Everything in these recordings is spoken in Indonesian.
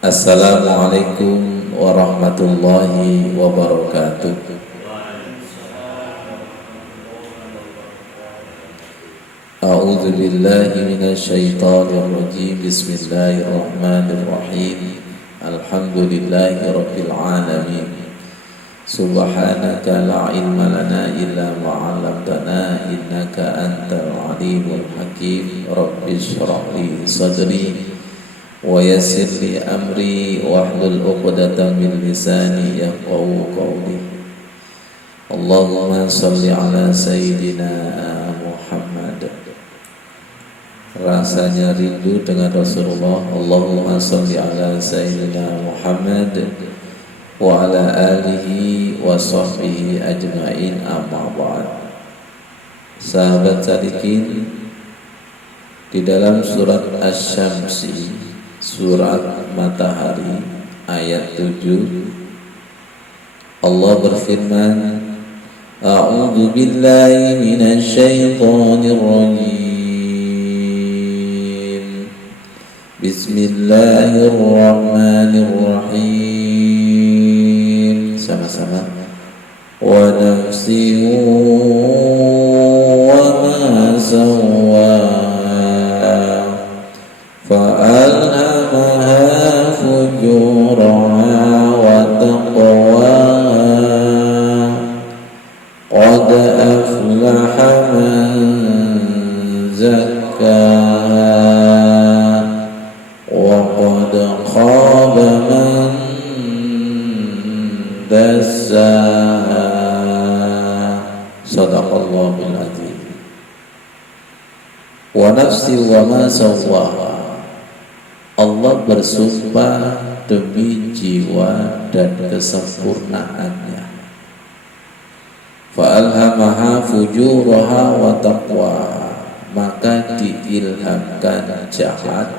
Assalamualaikum warahmatullahi wabarakatuh. A'udzu billahi minasy syaithanir rajim. Bismillahirrahmanirrahim. Alhamdulillahi rabbil alamin. Subhanaka la ilma lana illa ma 'allamtana innaka antal alimul hakim. Rabbi shrah li sadri wa yassir li amri wahlul 'uqdatam min lisani yafqahu qawli. Allahumma shalli ala sayyidina Muhammad. Rasanya rindu dengan Rasulullah. Allahumma shalli ala sayyidina Muhammad wa ala alihi wa sahbihi ajma'in, amma ba'd. Sahabat sadikin, di dalam surat Asy-Syamsi, surat Matahari ayat 7, Allah berfirman, A'udzu billahi minasy syaithanir rajim. Bismillahirrahmanirrahim. Sama-sama. Wa nafsin wa ma sawwaha fa'alhamaha fujuraha wa taqwaha qad aflaha man zakkaha wa qad khaba man dassaha. Shadaqallahul azim. Wa nafsi wa ma sawwaha. Allah bersumpah demi jiwa dan kesempurnaannya. Fa'alhamaha fujuraha wa taqwaha. Maka diilhamkan jahat,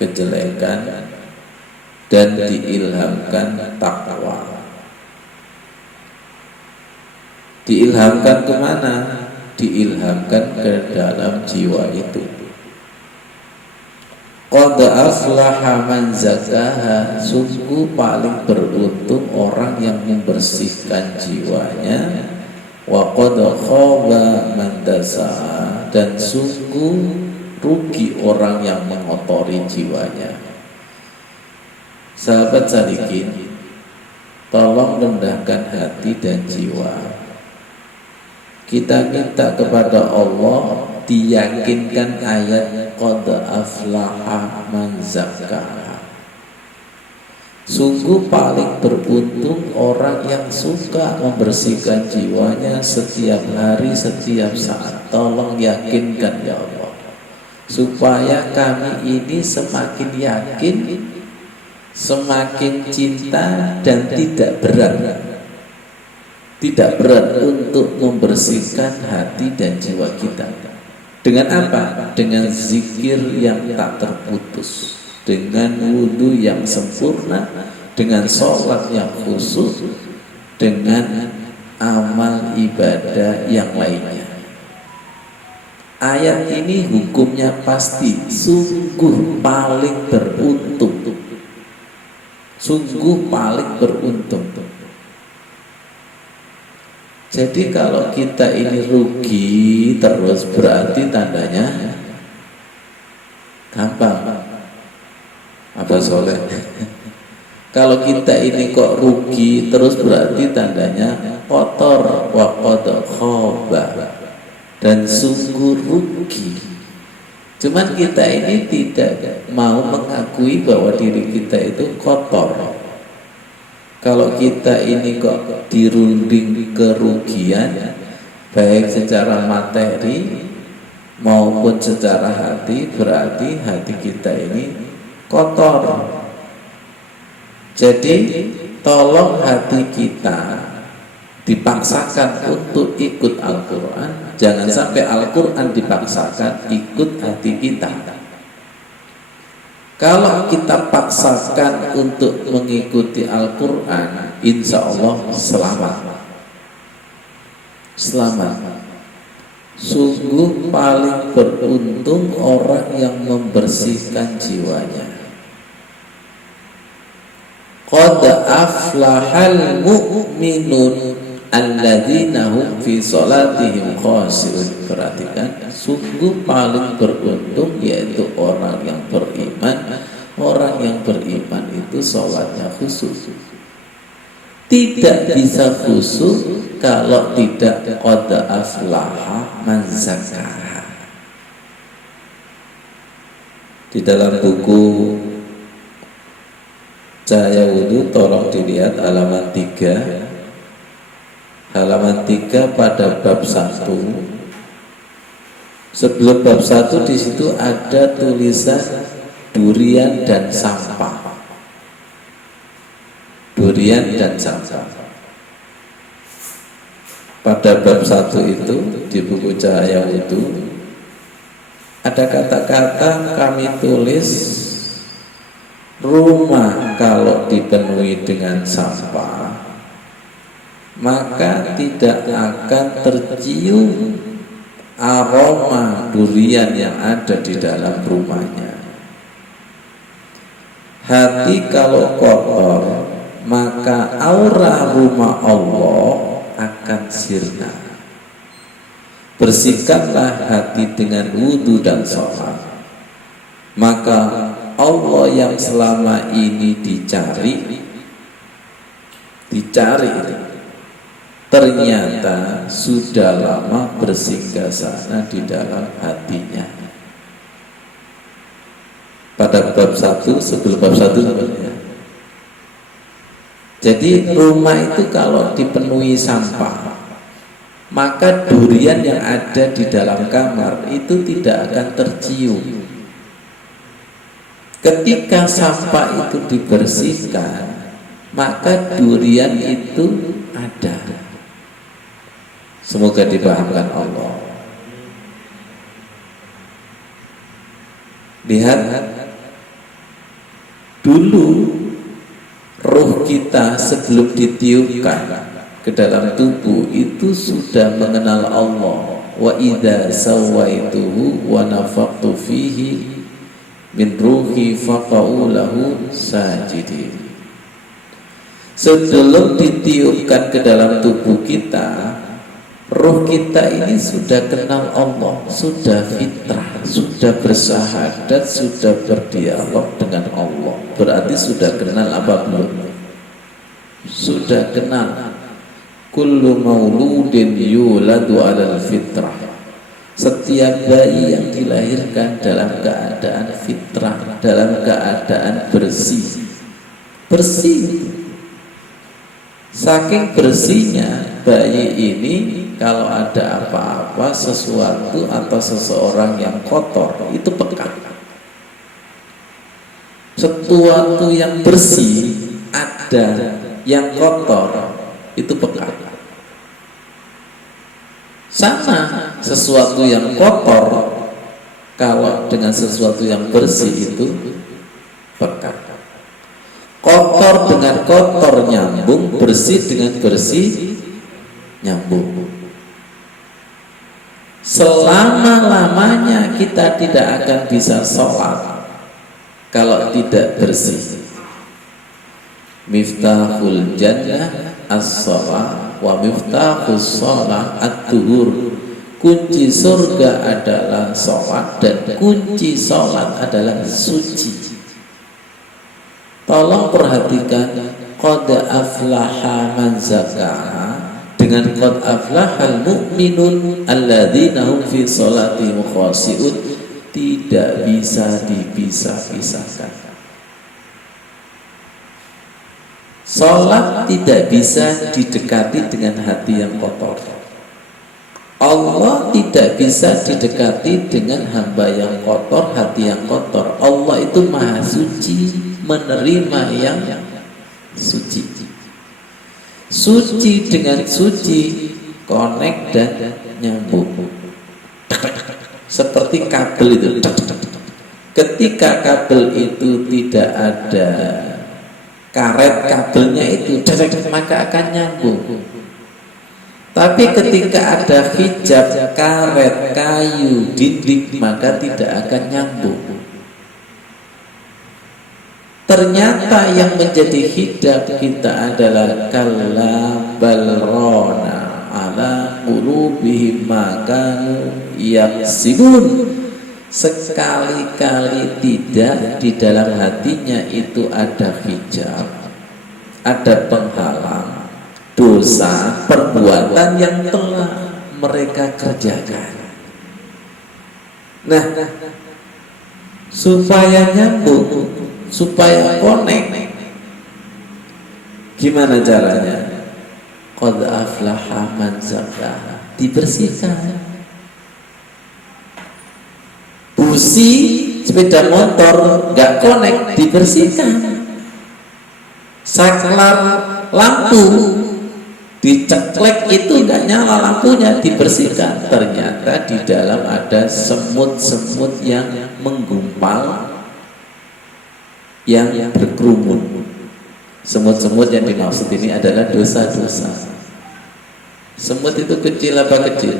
kejelekan, dan diilhamkan takwa. Diilhamkan kemana? Diilhamkan ke dalam jiwa itu. Qad aflaha man zakkaha. Sungguh paling beruntung orang yang membersihkan jiwanya. Wa qad khaba man dassaha. Dan sungguh rugi orang yang mengotori jiwanya. Sahabat sadikin, tolong rendahkan hati dan jiwa. Kita minta kepada Allah diyakinkan ayat qad aflaha man zakkaha. Sungguh paling beruntung orang yang suka membersihkan jiwanya setiap hari, setiap saat. Tolong yakinkan ya Allah, supaya kami ini semakin yakin, semakin cinta, dan tidak berat untuk membersihkan hati dan jiwa kita. Dengan apa? Dengan zikir yang tak terputus, dengan wudhu yang sempurna, dengan sholat yang khusyuk, dengan amal ibadah yang lainnya. Ayat ini hukumnya pasti, sungguh paling beruntung. Sungguh paling beruntung. Jadi kalau kita ini rugi terus, berarti tandanya gampang. Apa soleh? Kalau kita ini kok rugi terus, berarti tandanya kotor. Wa qad khaba. Dan sungguh rugi. Cuman kita ini tidak mau mengakui bahwa diri kita itu kotor. Kalau kita ini kok dirunding kerugian, baik secara materi maupun secara hati, berarti hati kita ini kotor. Jadi tolong hati kita dipaksakan untuk ikut Al-Quran. Jangan sampai Al-Quran dipaksakan ikut hati kita. Kalau kita paksakan untuk mengikuti Al-Quran, insya Allah selamat. Sungguh paling beruntung orang yang membersihkan jiwanya. Qad aflahal mu'minun alladzina hum fi salatihim khashi'un. Perhatikan, sungguh paling beruntung yaitu orang yang beriman. Orang yang beriman itu sholatnya khusyuk. Tidak bisa khusyuk kalau tidak qad aflaha man zakkaha. Di dalam buku Cahaya Wudhu tolong dilihat halaman 3. Halaman 3 pada bab 1. Sebelum bab 1 di situ ada tulisan durian dan sampah. Durian dan sampah. Pada bab 1 itu di buku Cahaya Wudhu ada kata-kata kami tulis, rumah kalau dipenuhi dengan sampah maka tidak akan tercium aroma durian yang ada di dalam rumahnya. Hati kalau kotor maka aura rumah Allah akan sirna. Bersihkanlah hati dengan wudhu dan sholat, maka Allah yang selama ini dicari ternyata sudah lama bersinggah sana di dalam hatinya. Pada bab 1, sebelum bab 1 sebenarnya. Jadi rumah itu kalau dipenuhi sampah maka durian yang ada di dalam kamar itu tidak akan tercium. Ketika sampah itu dibersihkan, maka durian itu ada. Semoga dipahamkan Allah. Lihat, dulu ruh kita sebelum ditiupkan ke dalam tubuh itu sudah mengenal Allah. Wa idza sawaituhu wa nafaqtu fihi min ruhi faqa'u lahu sajidin. Sebelum ditiupkan ke dalam tubuh kita, ruh kita ini sudah kenal Allah, sudah fitrah, sudah bersahadat, sudah berdialog dengan Allah. Berarti sudah kenal apa belum? Sudah kenal. Kullu mauludin yuladu alal fitrah. Setiap bayi yang dilahirkan dalam keadaan fitrah, dalam keadaan bersih. Bersih. Saking bersihnya bayi ini, kalau ada apa-apa, sesuatu atau seseorang yang kotor, itu pekat. Sesuatu yang bersih ada yang kotor, itu pekat. Sama, sesuatu yang kotor kalau dengan sesuatu yang bersih itu pekat. Kotor dengan kotor nyambung, bersih dengan bersih nyambung. Selama-lamanya kita tidak akan bisa sholat kalau tidak bersih. Miftahul jannah as-shalah wa miftahus shalah at-tuhur. Kunci surga adalah sholat dan kunci sholat adalah suci. Tolong perhatikan, qad aflaha man zakkaha dengan qad aflahal mu'minun alladzina hum fi sholatihim khashi'un tidak bisa dipisah-pisahkan. Sholat tidak bisa didekati dengan hati yang kotor. Allah tidak bisa didekati dengan hamba yang kotor, hati yang kotor. Allah itu maha suci, menerima yang suci. Suci dengan suci, connect dan nyambung. Seperti kabel itu. Ketika kabel itu tidak ada karet kabelnya itu, maka akan nyambung. Tapi ketika ada hijab, karet, kayu, dinding, maka tidak akan nyambung. Ternyata yang menjadi hijab kita adalah kalla balrona ala qulubihim ma kanu yaksibun. Sekali-kali tidak di dalam hatinya itu ada hijab, ada penghalang dosa perbuatan yang telah mereka kerjakan. Nah, supaya nyambung, supaya connect, gimana caranya? Qad aflaha man zakkaha, dibersihkan. Busi sepeda motor nggak connect, dibersihkan. Saklar lampu diceklek itu nggak nyala lampunya, dibersihkan. Ternyata di dalam ada semut-semut yang menggumpal, yang berkerumun. Semut-semut yang dimaksud ini adalah dosa-dosa. Semut itu kecil apa kecil?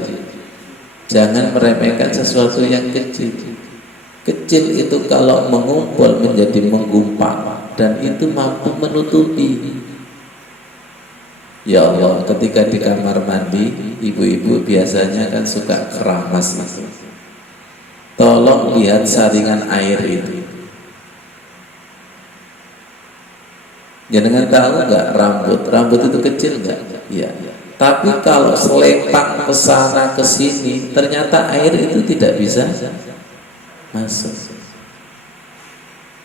Jangan meremehkan sesuatu yang kecil. Kecil itu kalau mengumpul menjadi menggumpal, dan itu mampu menutupi. Ya Allah, ketika di kamar mandi, ibu-ibu biasanya kan suka keramas itu. Tolong lihat saringan air itu. Jangan tahu nggak rambut itu kecil nggak? Iya. Tapi kalau selepang ke sana ke sini, ternyata air itu tidak bisa masuk.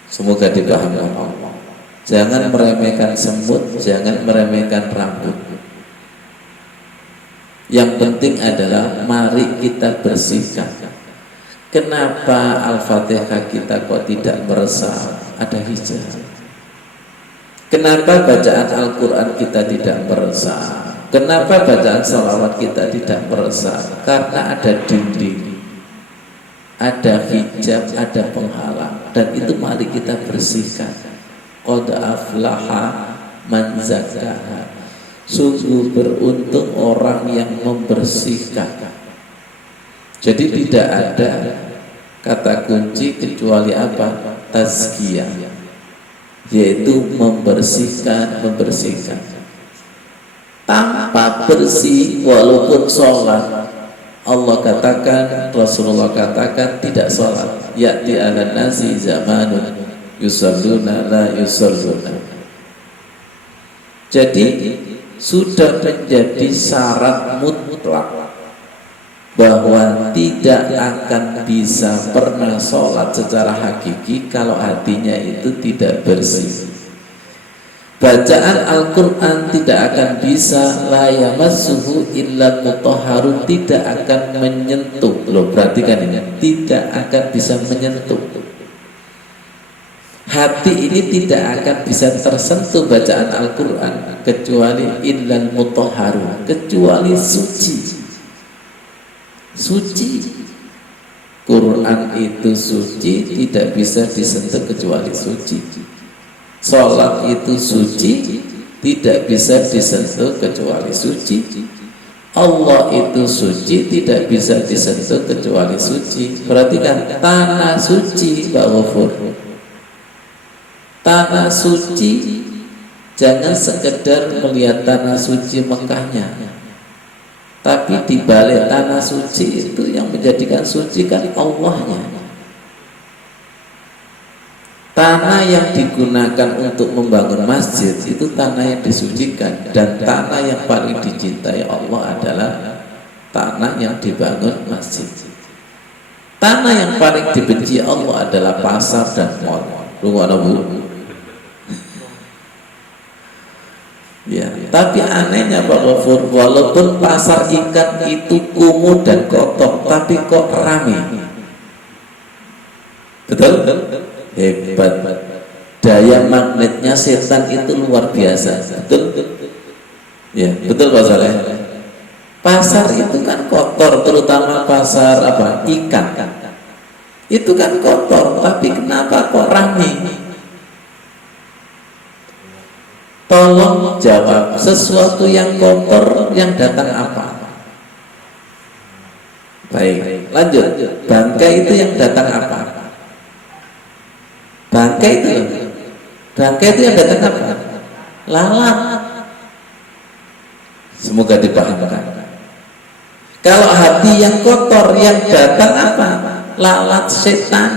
Semoga dipahami Allah. Jangan meremehkan semut, jangan meremehkan rambut. Yang penting adalah mari kita bersihkan. Kenapa Al-Fatihah kita kok tidak meresap? Ada hijab. Kenapa bacaan Al-Quran kita tidak meresap? Kenapa bacaan salawat kita tidak meresap? Karena ada dinding, ada hijab, ada penghalang, dan itu mari kita bersihkan. Qad aflaha man zakkaha, sungguh beruntung orang yang membersihkan. Jadi tidak ada kata kunci kecuali apa? Tazkiyah, yaitu membersihkan. Tanpa bersih walaupun sholat, Allah katakan, Rasulullah katakan tidak sholat. Ya'ti ala nasi zamanun yusalluna la yusalluna. Jadi sudah menjadi syarat mutlak bahwa tidak akan bisa pernah sholat secara hakiki kalau hatinya itu tidak bersih. Bacaan Al-Quran tidak akan bisa, la yamassuhu illa mutahharun, tidak akan menyentuh. Loh, perhatikan ini, tidak akan bisa menyentuh. Hati ini tidak akan bisa tersentuh bacaan Al-Quran kecuali illal mutahharun, kecuali suci. Quran itu suci, tidak bisa disentuh kecuali suci. Salat itu suci, tidak bisa disentuh kecuali suci. Allah itu suci, tidak bisa disentuh kecuali suci. Perhatikan, tanah suci, Pak Ghafur. Tanah suci, jangan sekedar melihat tanah suci Mekahnya, tapi di balik tanah suci itu yang menjadikan suci kan Allahnya. Tanah yang digunakan untuk membangun masjid itu tanah yang disucikan, dan tanah yang paling dicintai Allah adalah tanah yang dibangun masjid. Tanah yang paling dibenci Allah adalah pasar dan mal. Ya, tapi anehnya Pak Ghafur, walaupun pasar ikan itu kumuh dan kotor, tapi kok rame. Betul? Hebat. Daya magnetnya setan itu luar biasa. Betul? Ya, betul Pak Saleh. Pasar itu kan kotor, terutama pasar apa? Ikan. Itu kan kotor, tapi kenapa kok rame? Tolong jawab, sesuatu yang kotor yang datang apa? Baik, lanjut. Bangkai itu yang datang apa? Bangkai itu Bangkai itu yang datang apa? Lalat. Semoga dipahamkan. Kalau hati yang kotor yang datang apa? Lalat, setan.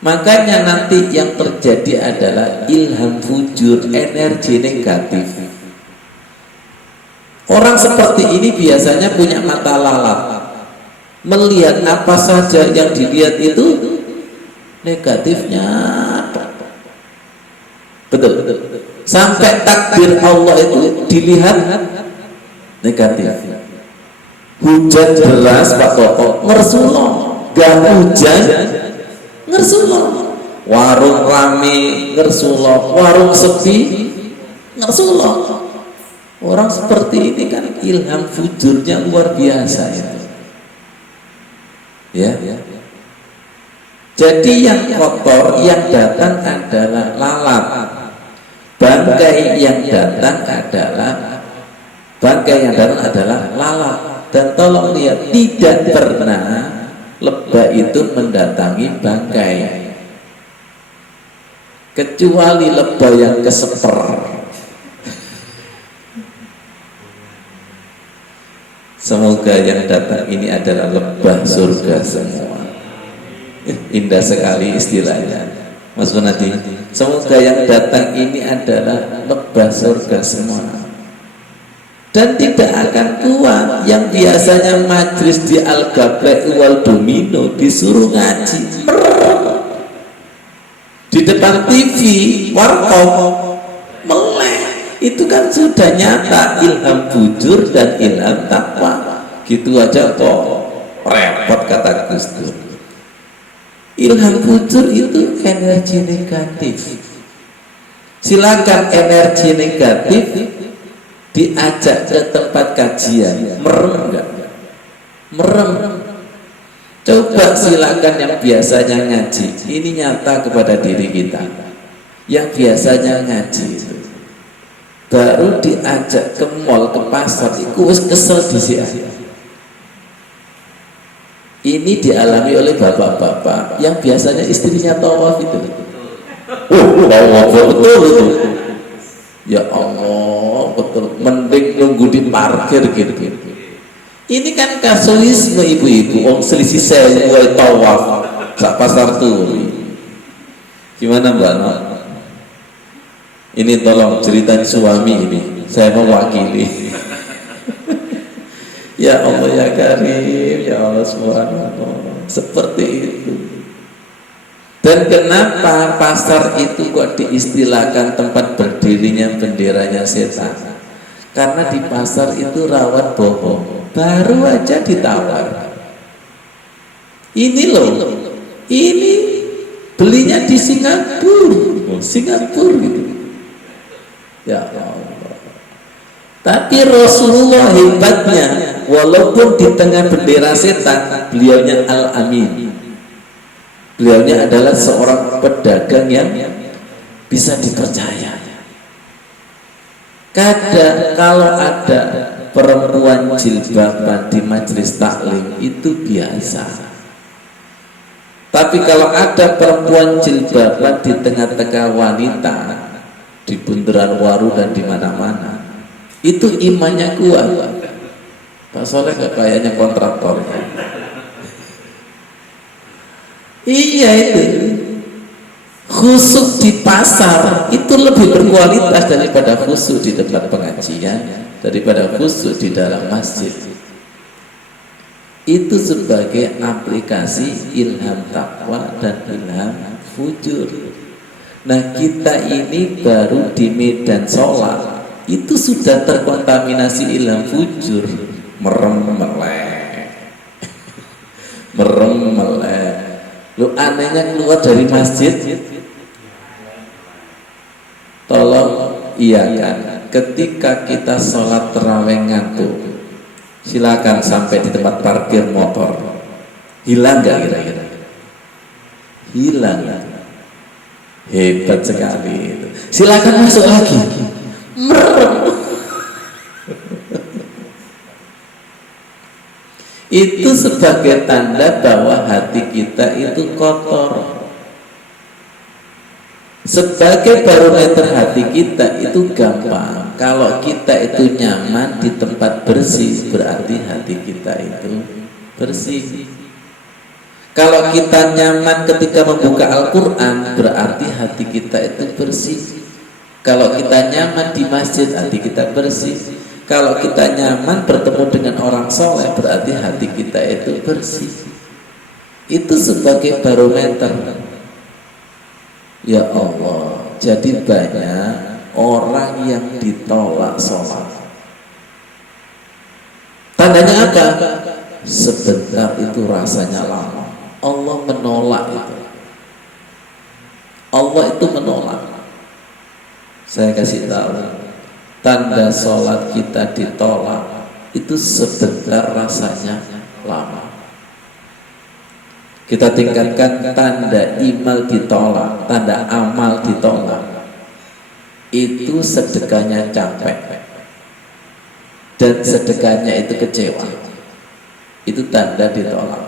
Makanya nanti yang terjadi adalah ilham fujur, energi negatif. Orang seperti ini biasanya punya mata lalat, melihat apa saja yang dilihat itu negatifnya. Betul. Sampai takdir Allah itu dilihat negatif. Hujan deras Pak Toto, ngersuloh. Gak hujan, ngersuloh. Warung rame, ngersuloh. Warung sepi, ngersuloh. Orang seperti ini kan ilham fujurnya luar biasa itu. Ya. Jadi yang kotor yang datang adalah lalat. Bangkai yang datang adalah lalat. Dan tolong lihat, tidak pernah lebah itu mendatangi bangkai, kecuali lebah yang keseper. Semoga yang datang ini adalah lebah surga semua. Indah sekali istilahnya, Mas Gunadi. Semoga yang datang ini adalah lebah surga semua. Dan tidak akan kuat yang biasanya majlis di Al-Gaplek wal Domino disuruh ngaji di depan TV warkop melek. Itu kan sudah nyata ilham fujur dan ilham takwa. Gitu aja kok repot kata Gus Dur. Ilham fujur itu energi negatif. Silakan energi negatif diajak ke tempat kajian, merem enggak? Merem. Coba silakan yang biasanya ngaji, ini nyata kepada diri kita. Yang biasanya ngaji itu baru diajak ke mall, ke pasar, itu kesel di sini. Ini dialami oleh bapak-bapak yang biasanya istrinya tawaf itu. Tawaf betul itu. Ya Allah, betul. Mending nunggu di parkir gitu. Ini kan kasuisme ibu-ibu. Om selisih sewa tawaf sak pasar turi. Gimana Mbak? Ini tolong ceritain suami ini. Saya mewakili. Ya Allah ya Karim, ya Allah Subhanahu. Seperti itu. Dan kenapa pasar itu kok diistilahkan tempat berdirinya benderanya setan? Karena di pasar itu rawan bohong. Baru aja ditawar. Ini loh, ini belinya di Singapura gitu. Ya Allah. Tapi Rasulullah hebatnya, walaupun di tengah bendera setan, beliaunya Al-Amin. Beliaunya adalah seorang pedagang yang bisa dipercaya. Kadang kalau ada perempuan jilbaban di majelis taklim itu biasa. Tapi kalau ada perempuan jilbaban di tengah-tengah wanita, di bundaran Waru dan di mana-mana, itu imannya kuat. Pak Soleh kayaknya kontraktor. Iya itu. Khusuk di pasar itu lebih berkualitas daripada khusuk di tempat pengajian, daripada khusuk di dalam masjid. Itu sebagai aplikasi ilham takwa dan ilham fujur. Nah kita ini baru di medan sholat itu sudah terkontaminasi ilham fujur, merem melek. Lu anehnya keluar dari masjid, tolong iya kan, ketika kita sholat terawih ngantuk, silakan sampai di tempat parkir motor, hilang gak kira-kira? Hilang. Hebat sekali itu. Silakan masuk lagi, merem. Itu sebagai tanda bahwa hati kita itu kotor. Sebagai barometer hati kita itu gampang. Kalau kita itu nyaman di tempat bersih, berarti hati kita itu bersih. Kalau kita nyaman ketika membuka Al-Quran, berarti hati kita itu bersih. Kalau kita nyaman di masjid, hati kita bersih. Kalau kita nyaman bertemu dengan orang soleh, berarti hati kita itu bersih. Itu sebagai barometer. Ya Allah, jadi banyak orang yang ditolak sholat. Tandanya apa? Sebentar itu rasanya lama. Allah menolak itu. Allah itu menolak. Saya kasih tahu, tanda sholat kita ditolak itu sebentar rasanya lama. Kita tingkatkan tanda imal ditolak, tanda amal ditolak. Itu sedekahnya capek dan sedekahnya itu kecewa. Itu tanda ditolak.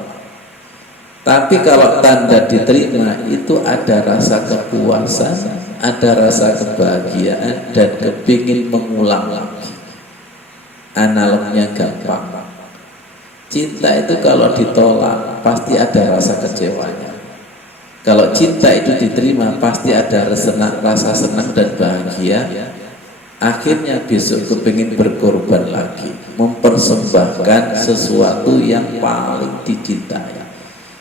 Tapi kalau tanda diterima itu ada rasa kepuasan, ada rasa kebahagiaan dan kepingin mengulang lagi. Analognya gampang. Cinta itu kalau ditolak pasti ada rasa kecewanya. Kalau cinta itu diterima pasti ada rasa senang dan bahagia. Akhirnya besok kepingin berkorban lagi, mempersembahkan sesuatu yang paling dicintai.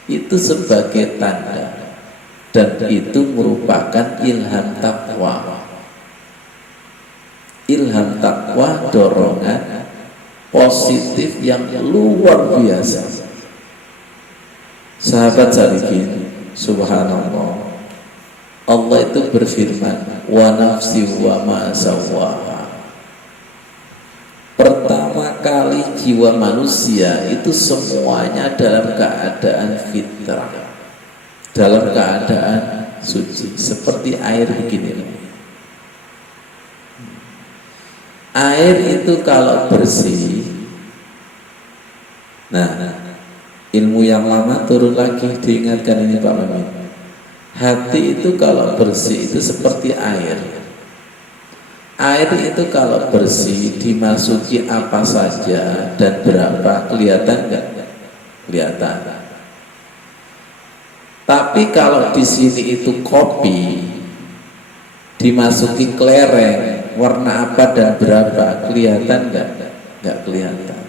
Itu sebagai tanda, dan itu merupakan ilham takwa. Ilham takwa dorongan positif yang luar biasa. Sahabat salihin, subhanallah, Allah itu berfirman, wa nafsi wa ma sawwaha. Pertama kali jiwa manusia itu semuanya dalam keadaan fitrah, dalam keadaan suci, seperti air begini. Air itu kalau bersih, nah ilmu yang lama turun lagi, diingatkan ini Pak Mami. Hati itu kalau bersih itu seperti air. Air itu kalau bersih dimasuki apa saja dan berapa, kelihatan nggak? Kelihatan. Tapi kalau di sini itu kopi dimasuki kelereng, warna apa dan berapa, kelihatan nggak? Nggak kelihatan.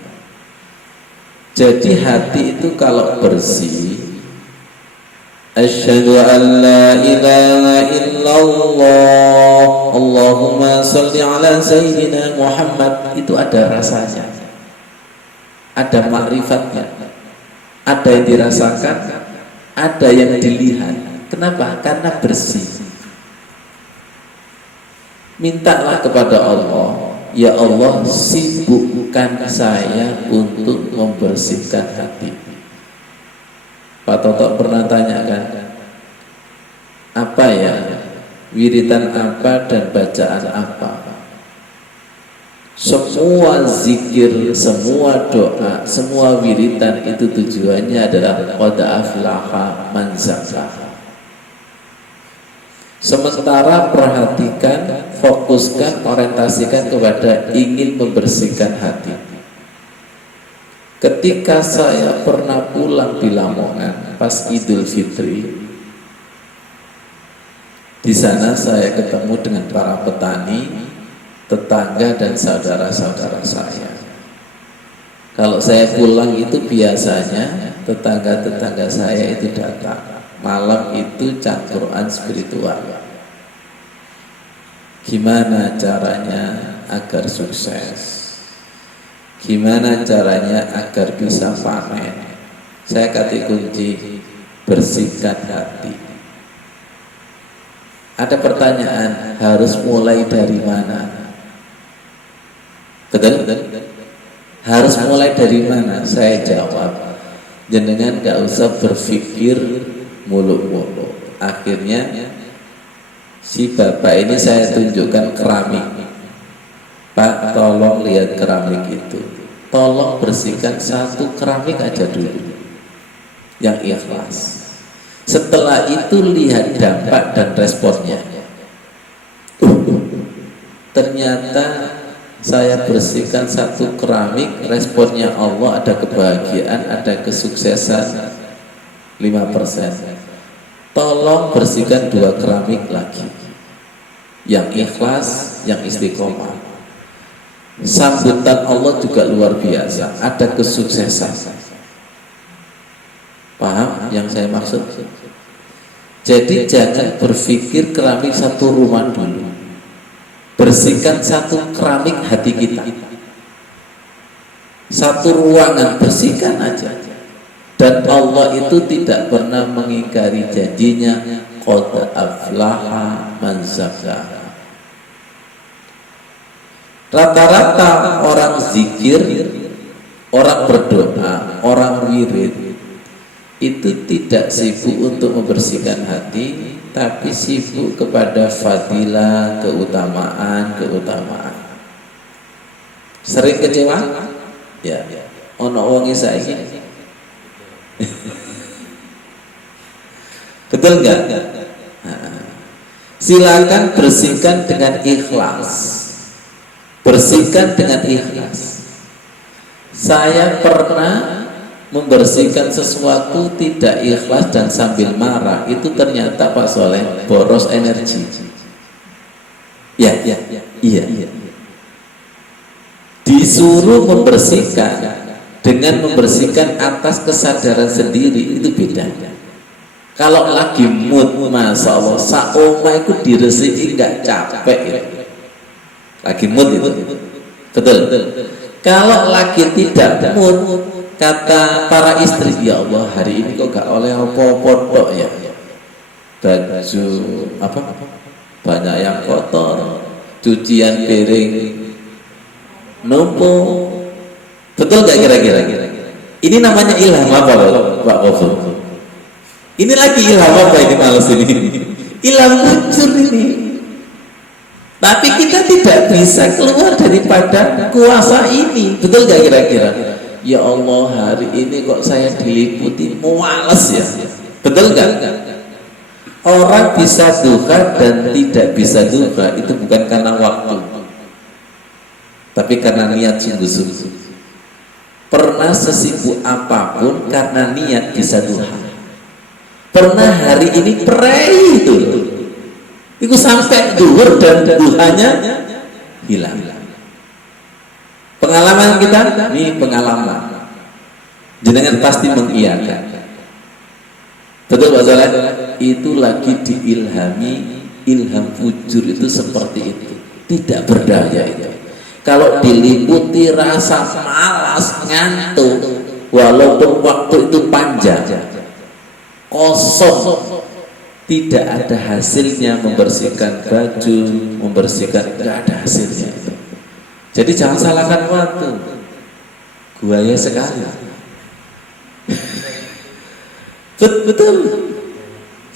Jadi hati itu kalau bersih, asyhadu an la ilaha illallah, Allahumma sholli ala sayyidina Muhammad, itu ada rasanya, ada makrifatnya, ada yang dirasakan, ada yang dilihat. Kenapa? Karena bersih. Mintalah kepada Allah, ya Allah, sibukkan saya untuk membersihkan hati. Pak Toto pernah tanyakan, apa ya, wiridan apa dan bacaan apa? Semua zikir, semua doa, semua wiridan itu tujuannya adalah qad aflaha man zakkaha. Sementara perhatikan, fokuskan, orientasikan kepada ingin membersihkan hati. Ketika saya pernah pulang di Lamongan pas Idul Fitri, di sana saya ketemu dengan para petani, tetangga dan saudara-saudara saya. Kalau saya pulang itu biasanya tetangga-tetangga saya itu datang. Malam itu cangkruan spiritual. Gimana caranya agar sukses? Gimana caranya agar bisa panen? Saya kasih kunci, bersihkan hati. Ada pertanyaan, harus mulai dari mana? Betul? Harus mulai dari mana? Saya jawab, jenengan gak usah berpikir muluk-muluk. Akhirnya si bapak ini saya tunjukkan keramik. Pak, tolong lihat keramik itu, tolong bersihkan satu keramik aja dulu yang ikhlas. Setelah itu lihat dampak dan responnya. ternyata saya bersihkan satu keramik, responnya Allah ada kebahagiaan, ada kesuksesan 5%. Tolong bersihkan 2 keramik lagi, yang ikhlas, yang istiqomah. Sambutan Allah juga luar biasa, ada kesuksesan. Paham yang saya maksud? Jadi jangan berpikir keramik satu rumah dulu, bersihkan satu keramik hati kita, satu ruangan, bersihkan aja. Dan Allah itu tidak pernah mengingkari janjinya, qad aflaha man zakkaha. Rata-rata orang zikir, orang berdoa, orang wirid itu tidak sibuk untuk membersihkan hati, tapi sibuk kepada fadilah, keutamaan. Sering kecewa? Ya. Ono wong saiki. Betul nggak? Silakan bersihkan dengan ikhlas. Bersihkan dengan ikhlas. Saya pernah membersihkan sesuatu tidak ikhlas dan sambil marah, itu ternyata Pak Soleh boros energi. Iya. Disuruh membersihkan dengan membersihkan atas kesadaran sendiri itu beda. Kalau lagi mood, masya Allah, saoma itu diresiki nggak capek ya. Lagi mood itu, betul. Kalau lagi tidak mood, kata para istri, ya Allah hari ini kok gak oleh apa-apa tok ya, baju apa banyak yang kotor, cucian piring numpuk. Betul gak kira-kira? Ini namanya ilham apa Pak Kofur? Ini lagi ilham apa ini males ini? Ilham muncul ini. Tapi kita tidak bisa keluar daripada kuasa ini. Betul gak kira-kira? Ya Allah hari ini kok saya diliputi muales ya. Betul gak? Orang bisa duha dan tidak bisa duha itu bukan karena waktu, tapi karena niat sungguh-sungguh. Pernah sesibuk apapun karena niat bisa duha. Pernah hari ini prei itu sampai duhur dan duhanya hilang. Pengalaman kita, ini pengalaman. Jenengan pasti mengiyakan. Betul Pak Soleh? Itu lagi diilhami, ilham fujur itu seperti itu. Tidak berdaya itu. Kalau diliputi rasa malas, ngantuk, walaupun waktu itu panjang, kosong, tidak ada hasilnya membersihkan baju, membersihkan, tidak ada hasilnya. Jadi jangan salahkan waktu, buaya sekali. Betul.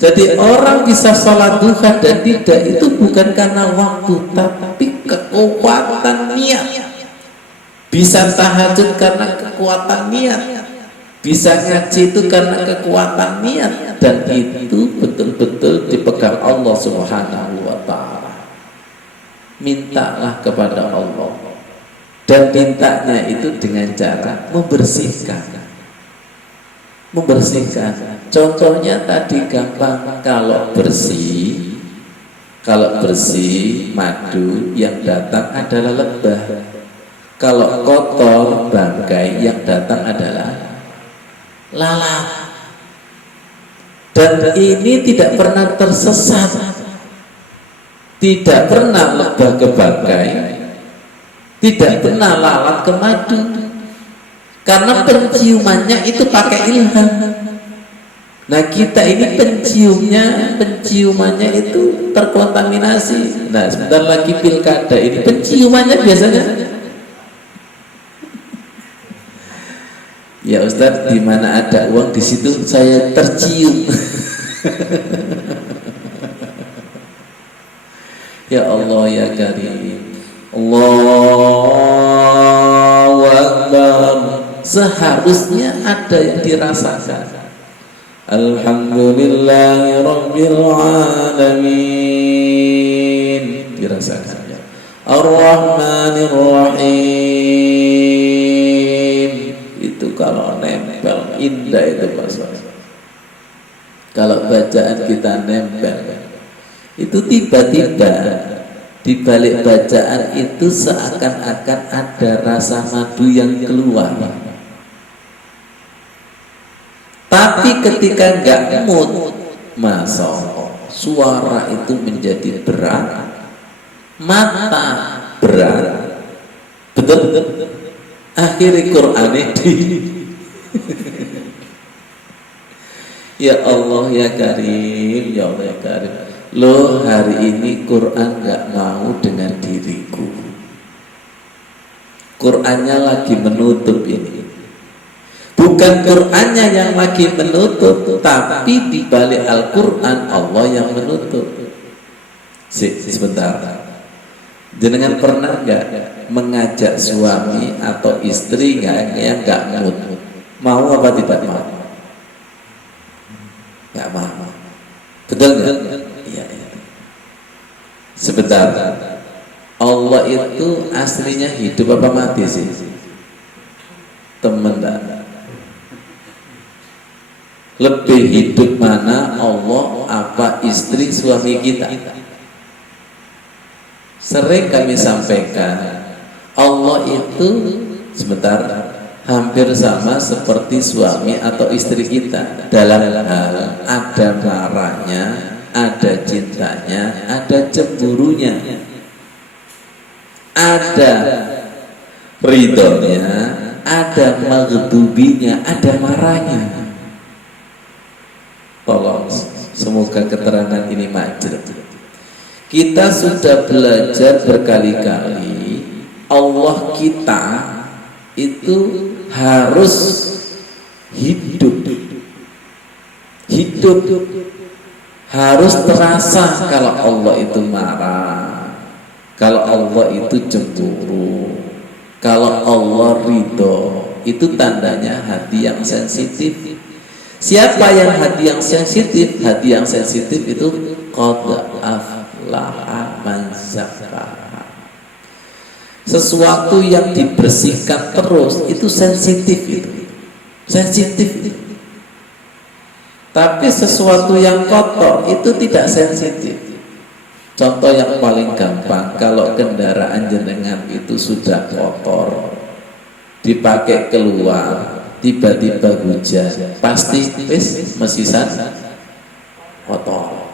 Jadi orang bisa sholat duha dan tidak itu bukan karena waktu, tapi kekuatan niat. Bisa tahajud karena kekuatan niat. Bisa ngaji itu karena kekuatan niat, dan itu betul-betul dipegang Allah Subhanahu wa ta'ala. Mintalah kepada Allah, dan mintanya itu dengan cara membersihkan. Contohnya tadi gampang. Kalau bersih madu yang datang adalah lebah. Kalau kotor bangkai yang datang adalah lalat. Dan ini tidak pernah tersesat. Tidak pernah lebah ke bangkai, tidak pernah lalat ke madu. Karena penciumannya itu pakai ilham. Nah kita ini penciumannya itu terkontaminasi. Nah sebentar lagi pilkada ini penciumannya biasanya, ya Ustadz, di mana ada uang di situ saya tercium. Ya Allah ya Karim, Allahu Akbar. Seharusnya ada yang dirasakan. Alhamdulillahi Rabbil Alamin. Dirasakan ya. Ar-Rahmanir Rahim. Itu kalau nempel indah itu Pak Soe. Kalau bacaan kita nempel, itu tiba-tiba di balik bacaan itu seakan-akan ada rasa madu yang keluar. Tapi ketika nggak mood, masa suara itu menjadi berat, mata berat, betul? Akhirnya Quran ini ya Allah ya Karim, ya Allah ya Karim. Loh, hari ini Quran nggak mau dengan diriku. Qurannya lagi menutup ini. Bukan Qurannya yang lagi menutup, tapi di balik Al-Quran Allah yang menutup. Sebentar. Jenengan pernah nggak mengajak suami atau istri yang nggak mood? Mau apa tidak mau? Nggak mau. Betul nggak? Iya. Sebentar. Allah itu aslinya hidup apa mati sih? Temen tak? Lebih hidup mana Allah apa istri suami kita? Sering kami sampaikan, Allah itu sebentar hampir sama seperti suami atau istri kita dalam hal ada marahnya, ada cintanya, ada cemburunya, ada ridhonya, ada maghdubinya, ada marahnya. Tolong, semoga keterangan ini majeur. Kita sudah belajar berkali-kali, Allah kita itu harus hidup, harus terasa kalau Allah itu marah, kalau Allah itu cemburu, kalau Allah ridho. Itu tandanya hati yang sensitif. Siapa yang hati yang sensitif? Hati yang sensitif itu qad aflaha man zakkaha. Sesuatu yang dibersihkan terus itu sensitif itu. Sensitif. Tapi sesuatu yang kotor itu tidak sensitif. Contoh yang paling gampang, kalau kendaraan jenengan itu sudah kotor, dipakai keluar, tiba-tiba hujan, pasti mesisan kotor.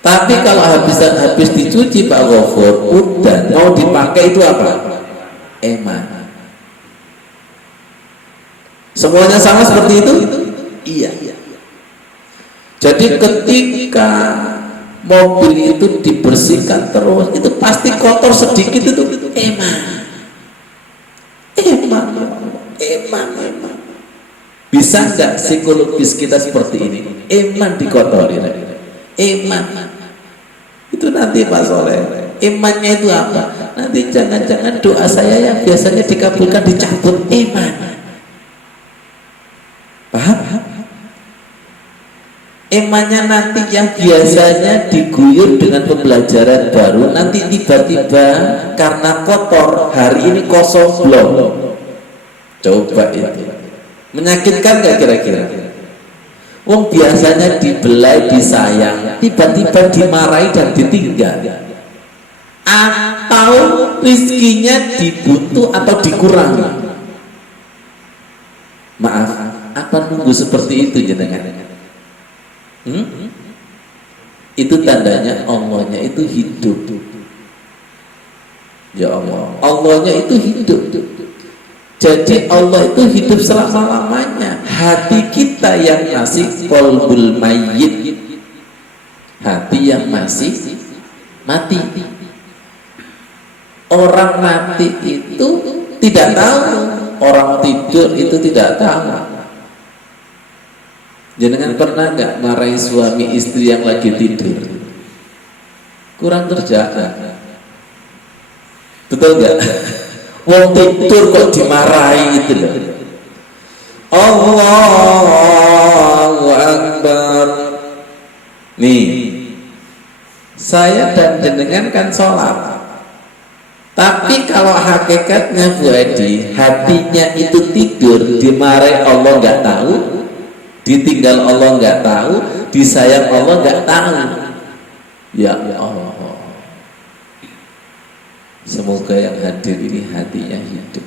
Tapi kalau habis dicuci Pak Ghafur, udah mau dipakai itu apa? Eman. Semuanya sama seperti itu? Iya. Jadi ketika mobil itu dibersihkan terus, itu pasti kotor sedikit itu eman. Bisa nggak psikologis kita seperti ini? Eman dikotori. Eman itu nanti Pak Soleh, emannya itu apa? Nanti jangan-jangan doa saya yang biasanya dikabulkan dicabut. Eman, paham? Emannya nanti yang biasanya diguyur dengan pembelajaran baru, nanti tiba-tiba karena kotor, hari ini kosong belum. Coba itu menyakitkan nggak kira-kira? Wong biasanya dibelai, disayang, tiba-tiba dimarahi dan ditinggal. Atau rizkinya dibuntu atau dikurangi. Maaf, apa nunggu seperti itu jenengan? Itu tandanya Allahnya itu hidup. Ya Allah, Allahnya itu hidup. Jadi Allah itu hidup selama-lamanya. Hati kita yang masih qalbul mayyit, hati yang masih mati. Orang mati itu tidak tahu, orang tidur itu tidak tahu. Jangan pernah nggak marahi suami istri yang lagi tidur? Kurang kerjaan, betul nggak? Wong tidur kok dimarahi itu loh. Allahu Akbar. Nih, saya dan jenengan kan sholat. Tapi kalau hakikatnya Bu Edi, hatinya itu tidur, dimarahi Allah nggak tahu, ditinggal Allah nggak tahu, disayang Allah nggak tahu. Ya Allah, semoga yang hadir ini hatinya hidup.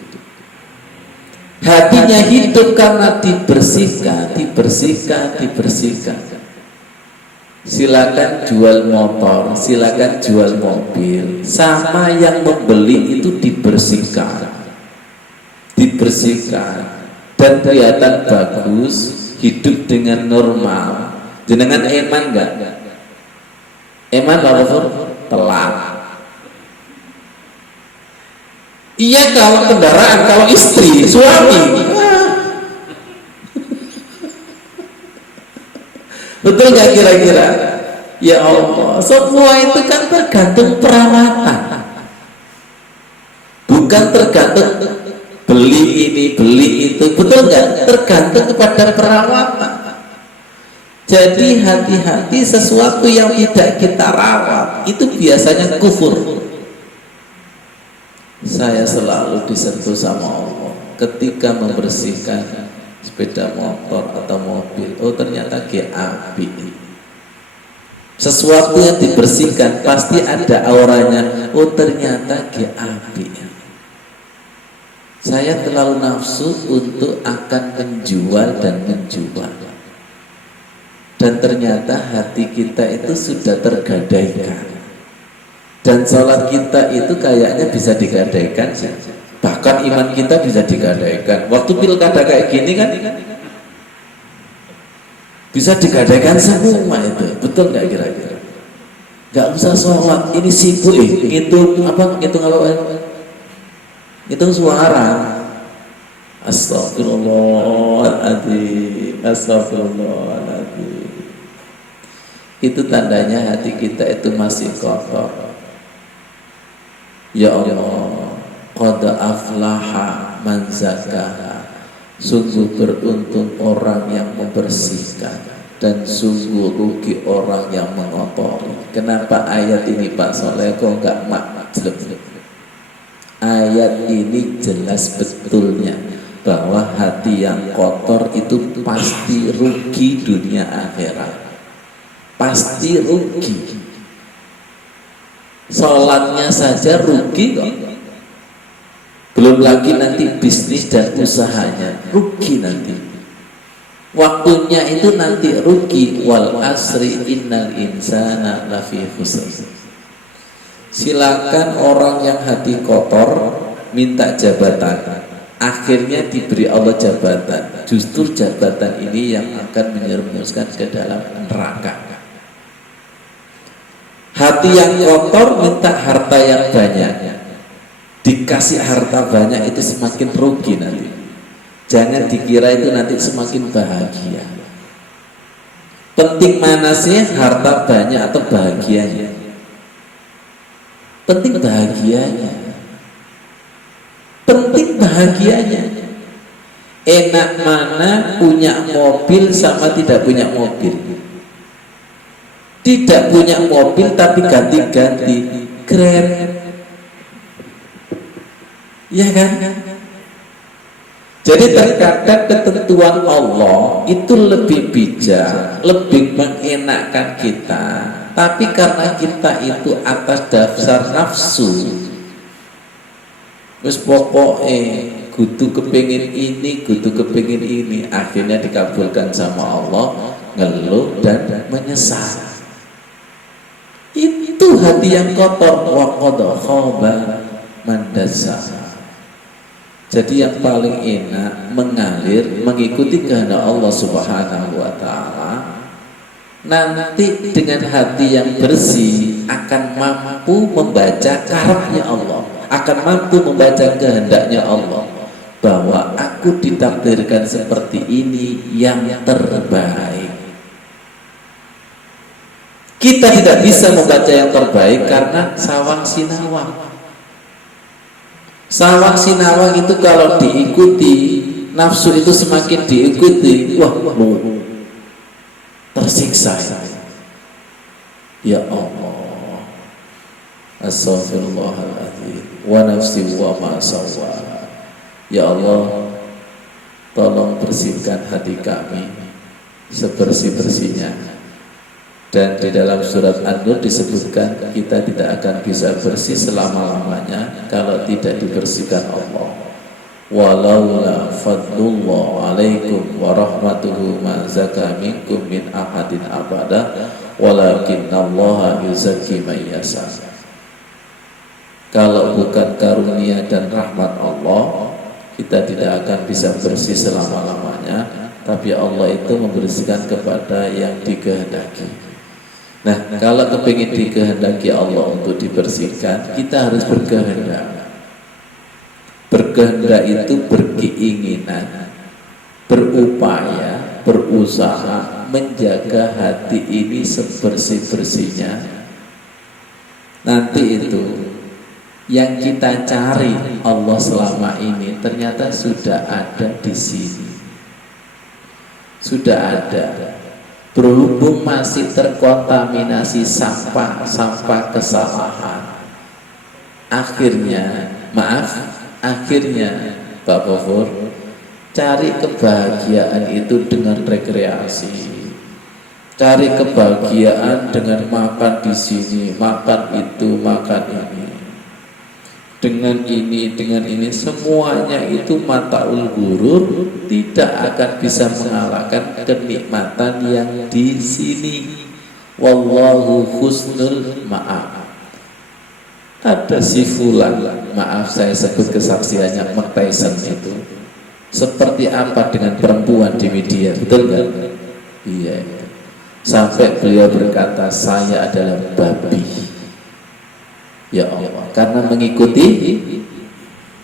Hatinya hidup karena dibersihkan. Silakan jual motor, silakan jual mobil, sama yang membeli itu dibersihkan dan kelihatan bagus, hidup dengan normal. Jenengan eman enggak? Eman Pak Gofur? Telat. Iya kalau kendaraan, kalau istri, suami. Betul nggak kira-kira? Ya Allah, semua itu kan tergantung perawatan, bukan tergantung beli ini beli itu. Betul nggak? Tergantung kepada perawatan. Jadi hati-hati, sesuatu yang tidak kita rawat itu biasanya kufur. Saya selalu disentuh sama Allah ketika membersihkan sepeda motor atau mobil. Oh ternyata api. Sesuatu yang dibersihkan pasti ada auranya. Oh ternyata api. Saya terlalu nafsu untuk akan menjual, dan ternyata hati kita itu sudah tergadaikan, dan sholat kita itu kayaknya bisa digadaikan. Bahkan iman kita bisa digadaikan. Waktu pilkada kayak gini kan bisa digadaikan semua itu. Betul nggak kira-kira? Nggak usah sholat, ini sibuk ngitung apa? Ngitung suara. Astagfirullahaladzim. Itu tandanya hati kita itu masih kotor. Ya Allah, qad aflaha man zakaha. Sungguh beruntung orang yang membersihkan, dan sungguh rugi orang yang mengotori. Kenapa ayat ini Pak Soleh kok nggak maklum? Ayat ini jelas betulnya bahwa hati yang kotor itu pasti rugi dunia akhirat. Pasti rugi. Sholatnya saja rugi kok. Belum lagi nanti bisnis dan usahanya rugi nanti. Waktunya itu nanti rugi. Wal asri innal insana lafi khusr. Silakan orang yang hati kotor minta jabatan, akhirnya diberi Allah jabatan. Justru jabatan ini yang akan menyerumuskan ke dalam neraka. Hati yang kotor minta harta yang banyak, dikasih harta banyak itu semakin rugi nanti. Jangan dikira itu nanti semakin bahagia. Penting mana sih harta banyak atau bahagianya? Penting bahagianya. Enak mana punya mobil sama tidak punya mobil? Tidak punya mobil tapi ganti-ganti Grab, ya kan? Jadi terkadang ketentuan Allah itu lebih bijak, lebih mengenakkan kita. Tapi karena kita itu atas dasar nafsu, terus pokoknya kudu kepingin ini, akhirnya dikabulkan sama Allah, ngeluh dan menyesal. Itu hati yang kotor. Wa qad khaba man dassaha. Jadi yang paling enak mengalir mengikuti kehendak Allah Subhanahu wa taala. Nanti dengan hati yang bersih akan mampu membaca karakternya Allah, akan mampu membaca kehendaknya Allah, bahwa aku ditakdirkan seperti ini yang terbaik. Kita tidak bisa membaca yang terbaik karena sawang sinawang. Sawang sinawang itu kalau diikuti, nafsu itu semakin diikuti, wah, tersiksa. Ya Allah, Astaghfirullahaladzim. Wa nafsi wa ma sawwaha. Ya Allah, tolong bersihkan hati kami sebersih-bersihnya. Dan di dalam surat An-Nur disebutkan kita tidak akan bisa bersih selama-lamanya kalau tidak dibersihkan Allah. Walaula fadlullah alaikum wa rahmatuhu ma zaka minkum min ahadin abada walakinnallaha yuzakki man yasha. Kalau bukan karunia dan rahmat Allah, kita tidak akan bisa bersih selama-lamanya, tapi Allah itu membersihkan kepada yang dikehendaki. Nah, kalau kepingin dikehendaki Allah untuk dibersihkan, kita harus berkehendak. Berkehendak itu berkeinginan, berupaya, berusaha menjaga hati ini sebersih-bersihnya. Nanti itu yang kita cari Allah selama ini ternyata sudah ada di sini. Sudah ada. Berhubung masih terkontaminasi sampah kesalahan, akhirnya Pak Gofur, cari kebahagiaan itu dengan rekreasi, cari kebahagiaan dengan makan di sini, makan itu, makan ini, dengan ini, semuanya itu mataul ghurur, tidak akan bisa mengalahkan kenikmatan yang di sini. Wallahu husnul ma'af. Ada si fulan, maaf saya sebut kesaksiannya, Mike Tyson itu seperti apa dengan perempuan di media, betul kan? Iya. Sampai beliau berkata, saya adalah babi. Ya Allah, karena mengikuti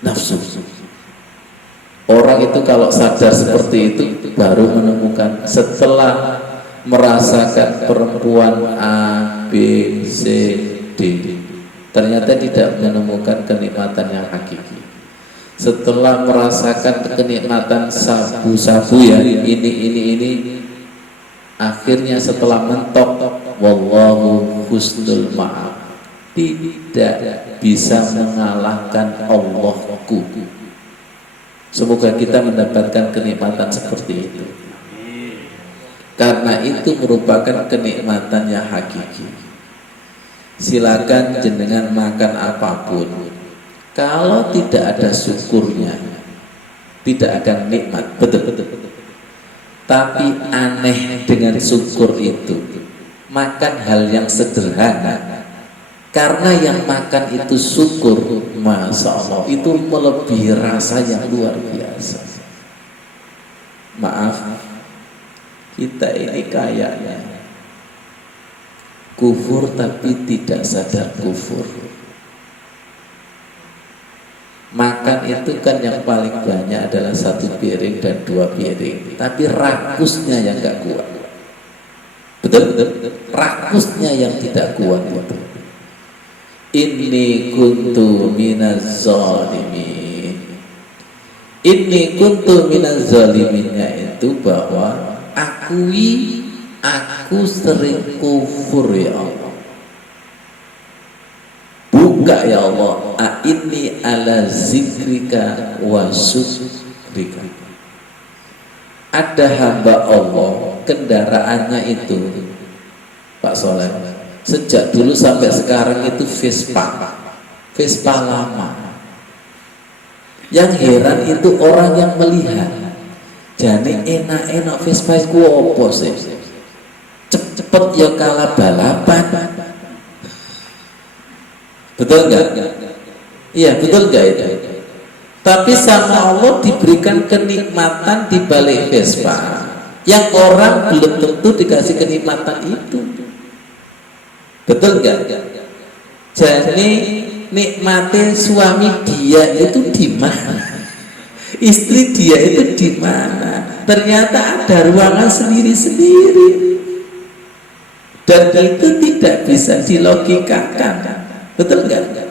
nafsu. Orang itu kalau sadar seperti itu baru menemukan, setelah merasakan perempuan A, B, C, D, ternyata tidak menemukan kenikmatan yang hakiki. Setelah merasakan kenikmatan sabu-sabu ya, ini, akhirnya setelah mentok, wallahu husnul ma'af, tidak bisa mengalahkan Allahku. Semoga kita mendapatkan kenikmatan seperti itu. Karena itu merupakan kenikmatan yang hakiki. Silakan jenengan makan apapun, kalau tidak ada syukurnya tidak akan nikmat, betul. Tapi aneh dengan syukur itu, makan hal yang sederhana, karena yang makan itu syukur, masya Allah, itu melebihi rasa yang luar biasa. Maaf, kita ini kayaknya kufur tapi tidak sadar kufur. Makan itu kan yang paling banyak adalah 1 piring dan 2 piring, tapi rakusnya yang gak kuat. Betul? Rakusnya yang tidak kuat itu. Inni kuntu minaz zalimin. Inni kuntu minaz zaliminnya itu bahwa aku sering kufur ya Allah. Buka ya Allah, inni ala zikrika wa syukrika. Ada hamba Allah, kendaraannya itu Pak Soleh, sejak dulu sampai sekarang itu Vespa lama. Yang heran itu orang yang melihat. Jadi enak-enak Vespa ku opo sih? Cepet ya kalah balapan. Betul nggak? Iya, betul nggak itu? Tapi sama Allah diberikan kenikmatan di balik Vespa yang orang belum tentu dikasih kenikmatan itu. Betul nggak? Jadi nikmatin suami dia itu di mana? Istri dia itu di mana? Ternyata ada ruangan sendiri-sendiri. Dan itu tidak bisa dilogikakan. Betul nggak?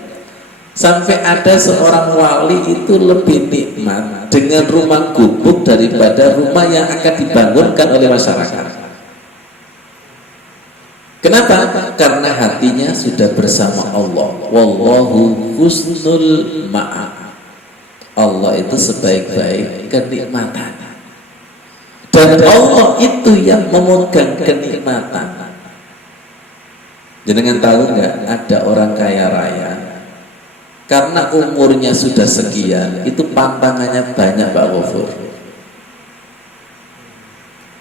Sampai ada seorang wali itu lebih nikmat dengan rumah gubuk daripada rumah yang akan dibangunkan oleh masyarakat. Kenapa? Karena hatinya sudah bersama Allah. Wallahu husnul ma'ab. Allah itu sebaik-baik kenikmatan. Dan Allah itu yang memegang kenikmatan. Jangan tahu nggak, ada orang kaya raya karena umurnya sudah sekian, itu pantangannya banyak Pak Gofur.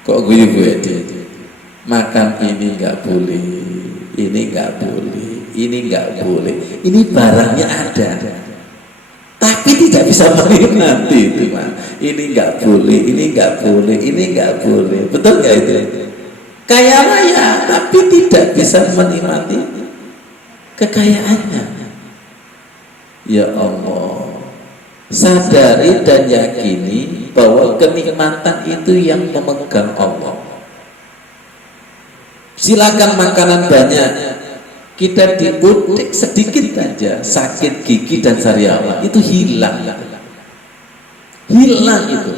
Kok gue makan ini nggak boleh, ini nggak boleh, ini nggak boleh, ini barangnya ada, tapi tidak bisa menikmati itu, ini nggak boleh, ini nggak boleh, ini nggak boleh, betul nggak itu? Kaya raya tapi tidak bisa menikmati kekayaannya. Ya Allah, sadari dan yakini bahwa kenikmatan itu yang memegang Allah. Silakan makanan banyak, kita diutik sedikit saja, sakit gigi dan sariawan itu hilang itu.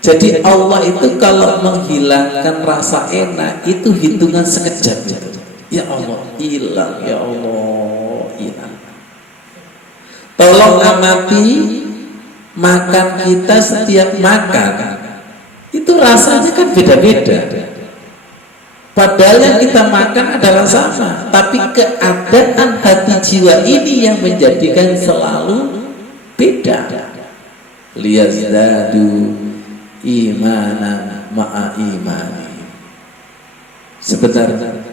Jadi Allah itu kalau menghilangkan rasa enak itu hitungan sekejap. Ya Allah, hilang, ya Allah, hilang. Tolong amati makan kita, setiap makan itu rasanya kan beda-beda. Padahal yang kita makan adalah sama, tapi keadaan hati jiwa ini yang menjadikan selalu beda. Liyazdadu imanan ma'a imani. Sebenarnya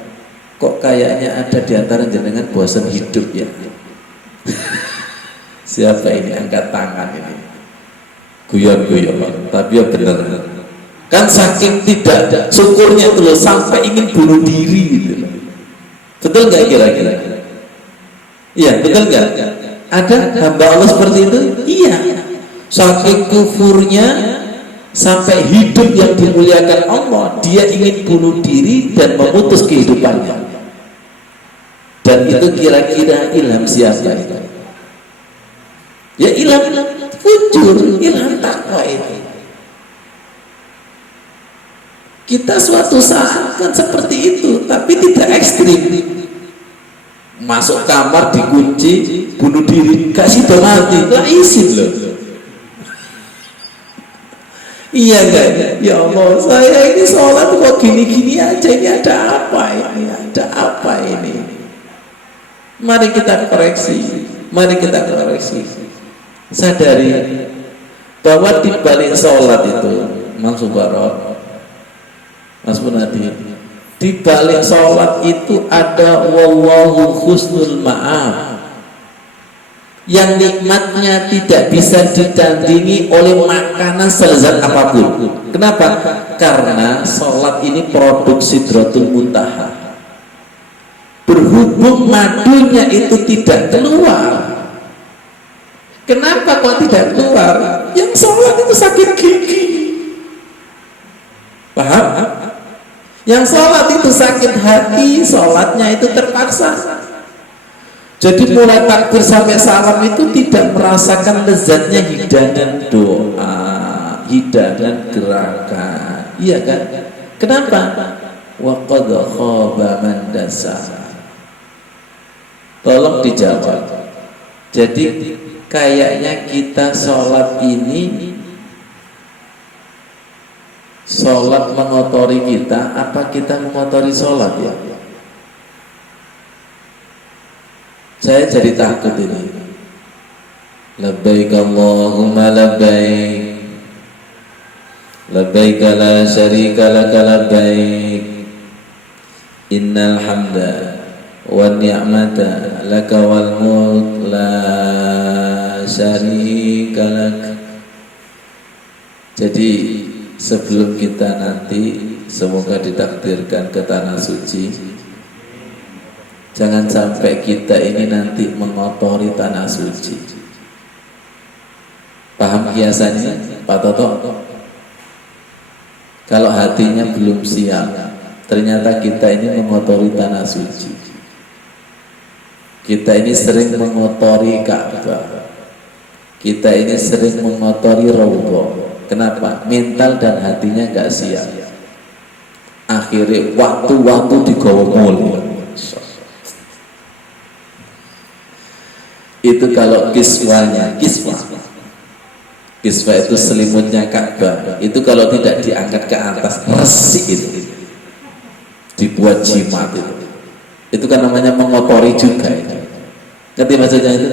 kok kayaknya ada di antara jenengan bosan hidup ya? Siapa ini angkat tangan ini? Guyon-guyon, tapi ya benar. Kan saking tidak syukurnya itu loh, sampai ingin bunuh diri gitu loh. Betul nggak kira-kira? Iya, betul nggak? Ada hamba Allah seperti itu? Iya. Saking kufurnya sampai hidup yang dimuliakan Allah, dia ingin bunuh diri dan memutus kehidupannya. Dan itu kira-kira ilham siapa itu? Ya ilham fujur, ilham takwa ini. Kita suatu saat kan seperti itu, tapi tidak ekstrim. Masuk kamar dikunci, bunuh diri, kasih mati, lah izin loh. Iya enggak? Ya Allah, saya ini sholat kok gini-gini aja, ini ada apa ini? Ada apa ini? Mari kita koreksi, mari kita koreksi. Sadari bahwa di balik sholat itu, Mang Subarot, Mas Munadi, di balik sholat itu ada wallahu husnul ma'ab, yang nikmatnya tidak bisa ditandingi oleh makanan selezat apapun. Kenapa? Karena sholat ini produk Sidratul Muntaha. Berhubung madunya itu tidak keluar. Kenapa kok tidak keluar? Yang sholat itu sakit gigi. Paham? Yang sholat itu sakit hati, sholatnya itu terpaksa. Jadi mulai takbir sampai salam itu tidak merasakan lezatnya hidangan doa, hidangan gerakan. Iya kan? Kenapa? Wa qad khaba man dasara. Tolong dijawab. Jadi kayaknya kita sholat ini, sholat mengotori kita, apa kita mengotori sholat ya? Saya jadi takut ini. Labbaik Allahumma labbaik, labbaik la syarika laka labbaik, innal hamda wan ni'mata laka wal mulk la syarika lak. Jadi sebelum kita nanti semoga ditakdirkan ke tanah suci, jangan sampai kita ini nanti mengotori tanah suci. Paham kiasannya Pak Toto? Kalau hatinya belum siap, ternyata kita ini mengotori tanah suci. Kita ini sering mengotori Ka'bah. Kita ini sering mengotori Raudhah. Kenapa? Mental dan hatinya gak siap. akhirnya waktu-waktu digawa mulia. Itu kalau kiswah itu selimutnya Ka'bah, itu kalau tidak diangkat ke atas resik itu, dibuat jimat itu kan namanya mengotori juga itu. Ngerti maksudnya itu?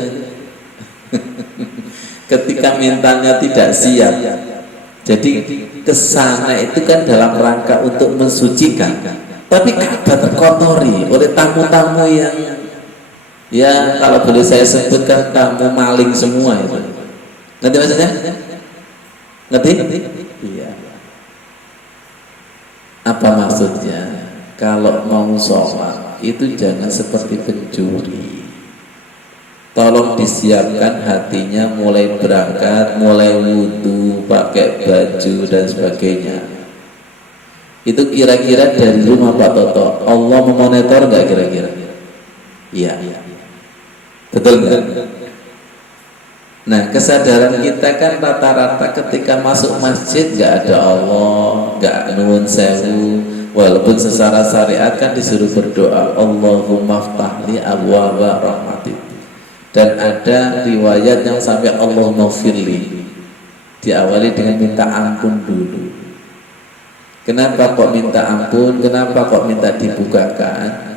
Ketika mintanya tidak siap, jadi kesana itu kan dalam rangka untuk mensucikan, tapi Ka'bah terkotori oleh tamu-tamu yang, ya kalau boleh saya sebutkan, kamu maling semua itu. Ngerti maksudnya? Ngerti? Iya. Apa maksudnya? Kalau mau sholat itu jangan seperti pencuri. Tolong disiapkan hatinya, mulai berangkat, mulai wudhu, pakai baju dan sebagainya. Itu kira-kira dari rumah Pak Toto, Allah memonitor nggak kira-kira? Iya. Betul nggak? Nah, kesadaran kita kan rata-rata ketika masuk masjid nggak ada Allah, nggak nuwun sewu, walaupun secara syariat kan disuruh berdoa Allahumma ftahli abwaaba rahmatik. Dan ada riwayat yang sampai Allahumma firli, diawali dengan minta ampun dulu. Kenapa kok minta ampun? Kenapa kok minta dibukakan?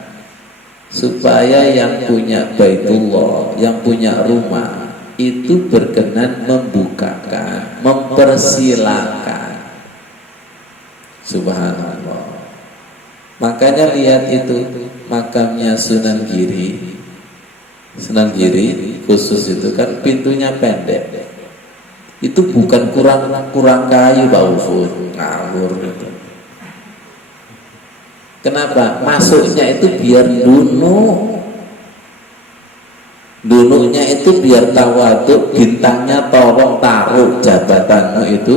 Supaya yang punya Baitullah, yang punya rumah itu berkenan membukakan, mempersilakan. Subhanallah. Makanya lihat itu makamnya Sunan Giri khusus itu kan pintunya pendek. Itu bukan kurang kayu Pak Ufud, ngawur gitu. Kenapa? Masuknya itu biar dununya itu biar tawaduk, bintangnya tolong taruh, jabatanmu itu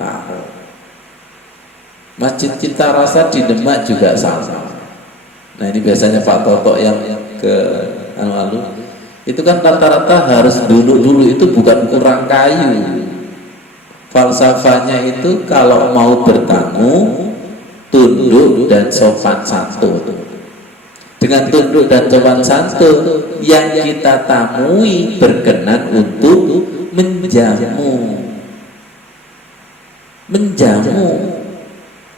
taruh. Masjid Cita Rasa di Demak juga sama. Nah ini biasanya Pak Toto yang ke lalu itu kan rata-rata harus dulu itu bukan kurang kayu. Falsafahnya itu kalau mau bertamu tunduk dan sopan santun. Dengan tunduk dan sopan santun, yang kita tamui berkenan untuk menjamu.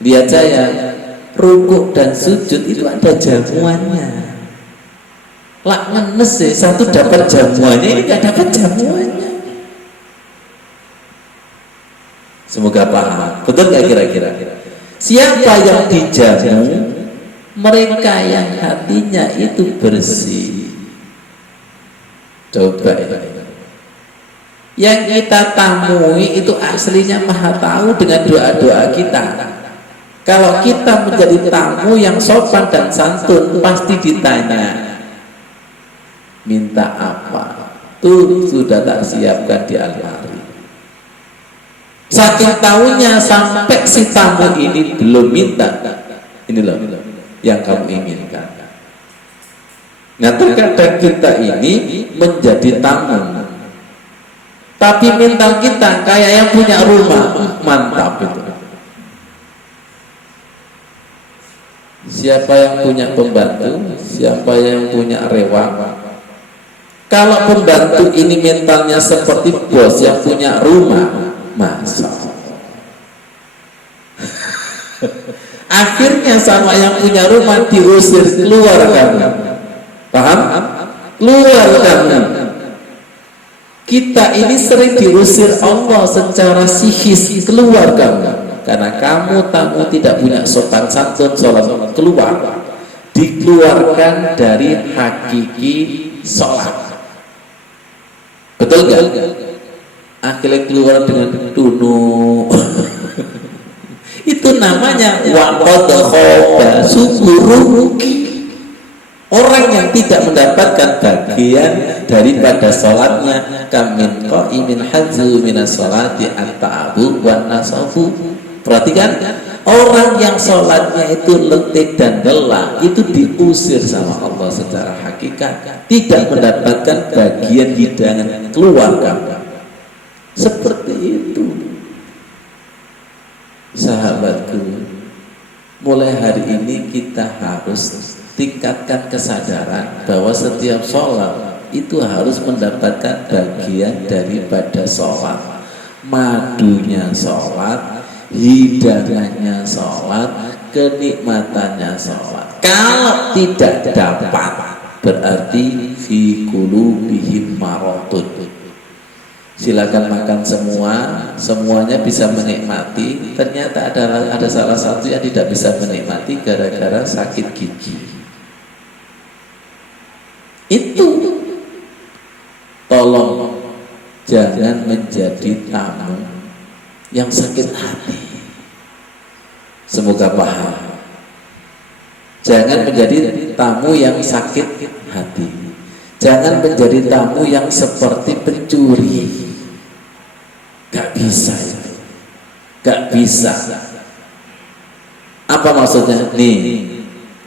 Lihat saya, rukuk dan sujud itu ada jamuannya. Lak ngenes sih, satu dapat jamuannya, ini nggak dapat jamuannya. Semoga paham. Betul nggak kira-kira? Siapa yang dijamu? Mereka yang hatinya itu bersih. Coba ya. Yang kita tamui itu aslinya Maha tahu dengan doa-doa kita. Kalau kita menjadi tamu yang sopan dan santun, pasti ditanya, minta apa? Tuh sudah tak siapkan di almari. Saking tahunya sampai si tamu ini belum minta. Ini loh yang kamu inginkan. Nah terkadang kita ini menjadi tamu, tapi mental kita kayak yang punya rumah. Mantap itu. Siapa yang punya pembantu? Siapa yang punya rewang? Kalau pembantu ini mentalnya seperti bos yang punya rumah, masa akhirnya sama yang punya rumah diusir keluar kamu. Paham? Keluar kamu. Kita ini sering diusir Allah secara psikis, keluar kamu. Karena kamu tamu tidak punya sopan santun, sholat keluar, dikeluarkan dari hakiki sholat. Betul nggak? Akhirnya keluar dengan tunu. Itu namanya waqad khaba rugi. Orang yang tidak mendapatkan bagian daripada sholatnya, kamin qaimin hazu minas sholati at-ta'abu wan nasafu. Perhatikan, orang yang sholatnya itu letih dan lelah itu diusir sama Allah secara hakikat, tidak mendapatkan bagian hidangan keluarga. Seperti itu, sahabatku. Mulai hari ini kita harus tingkatkan kesadaran bahwa setiap sholat itu harus mendapatkan bagian daripada sholat. Madunya sholat, hidangannya sholat, kenikmatannya sholat. Kalau tidak dapat, berarti fi qulubihim maradun. Silakan makan semua, semuanya bisa menikmati. Ternyata ada salah satu yang tidak bisa menikmati gara-gara sakit gigi. Itu tolong jangan menjadi tamu yang sakit hati. Semoga paham. Jangan menjadi tamu yang sakit hati. Jangan menjadi tamu yang seperti pencuri. Gak bisa, gak bisa. Apa maksudnya? Nih,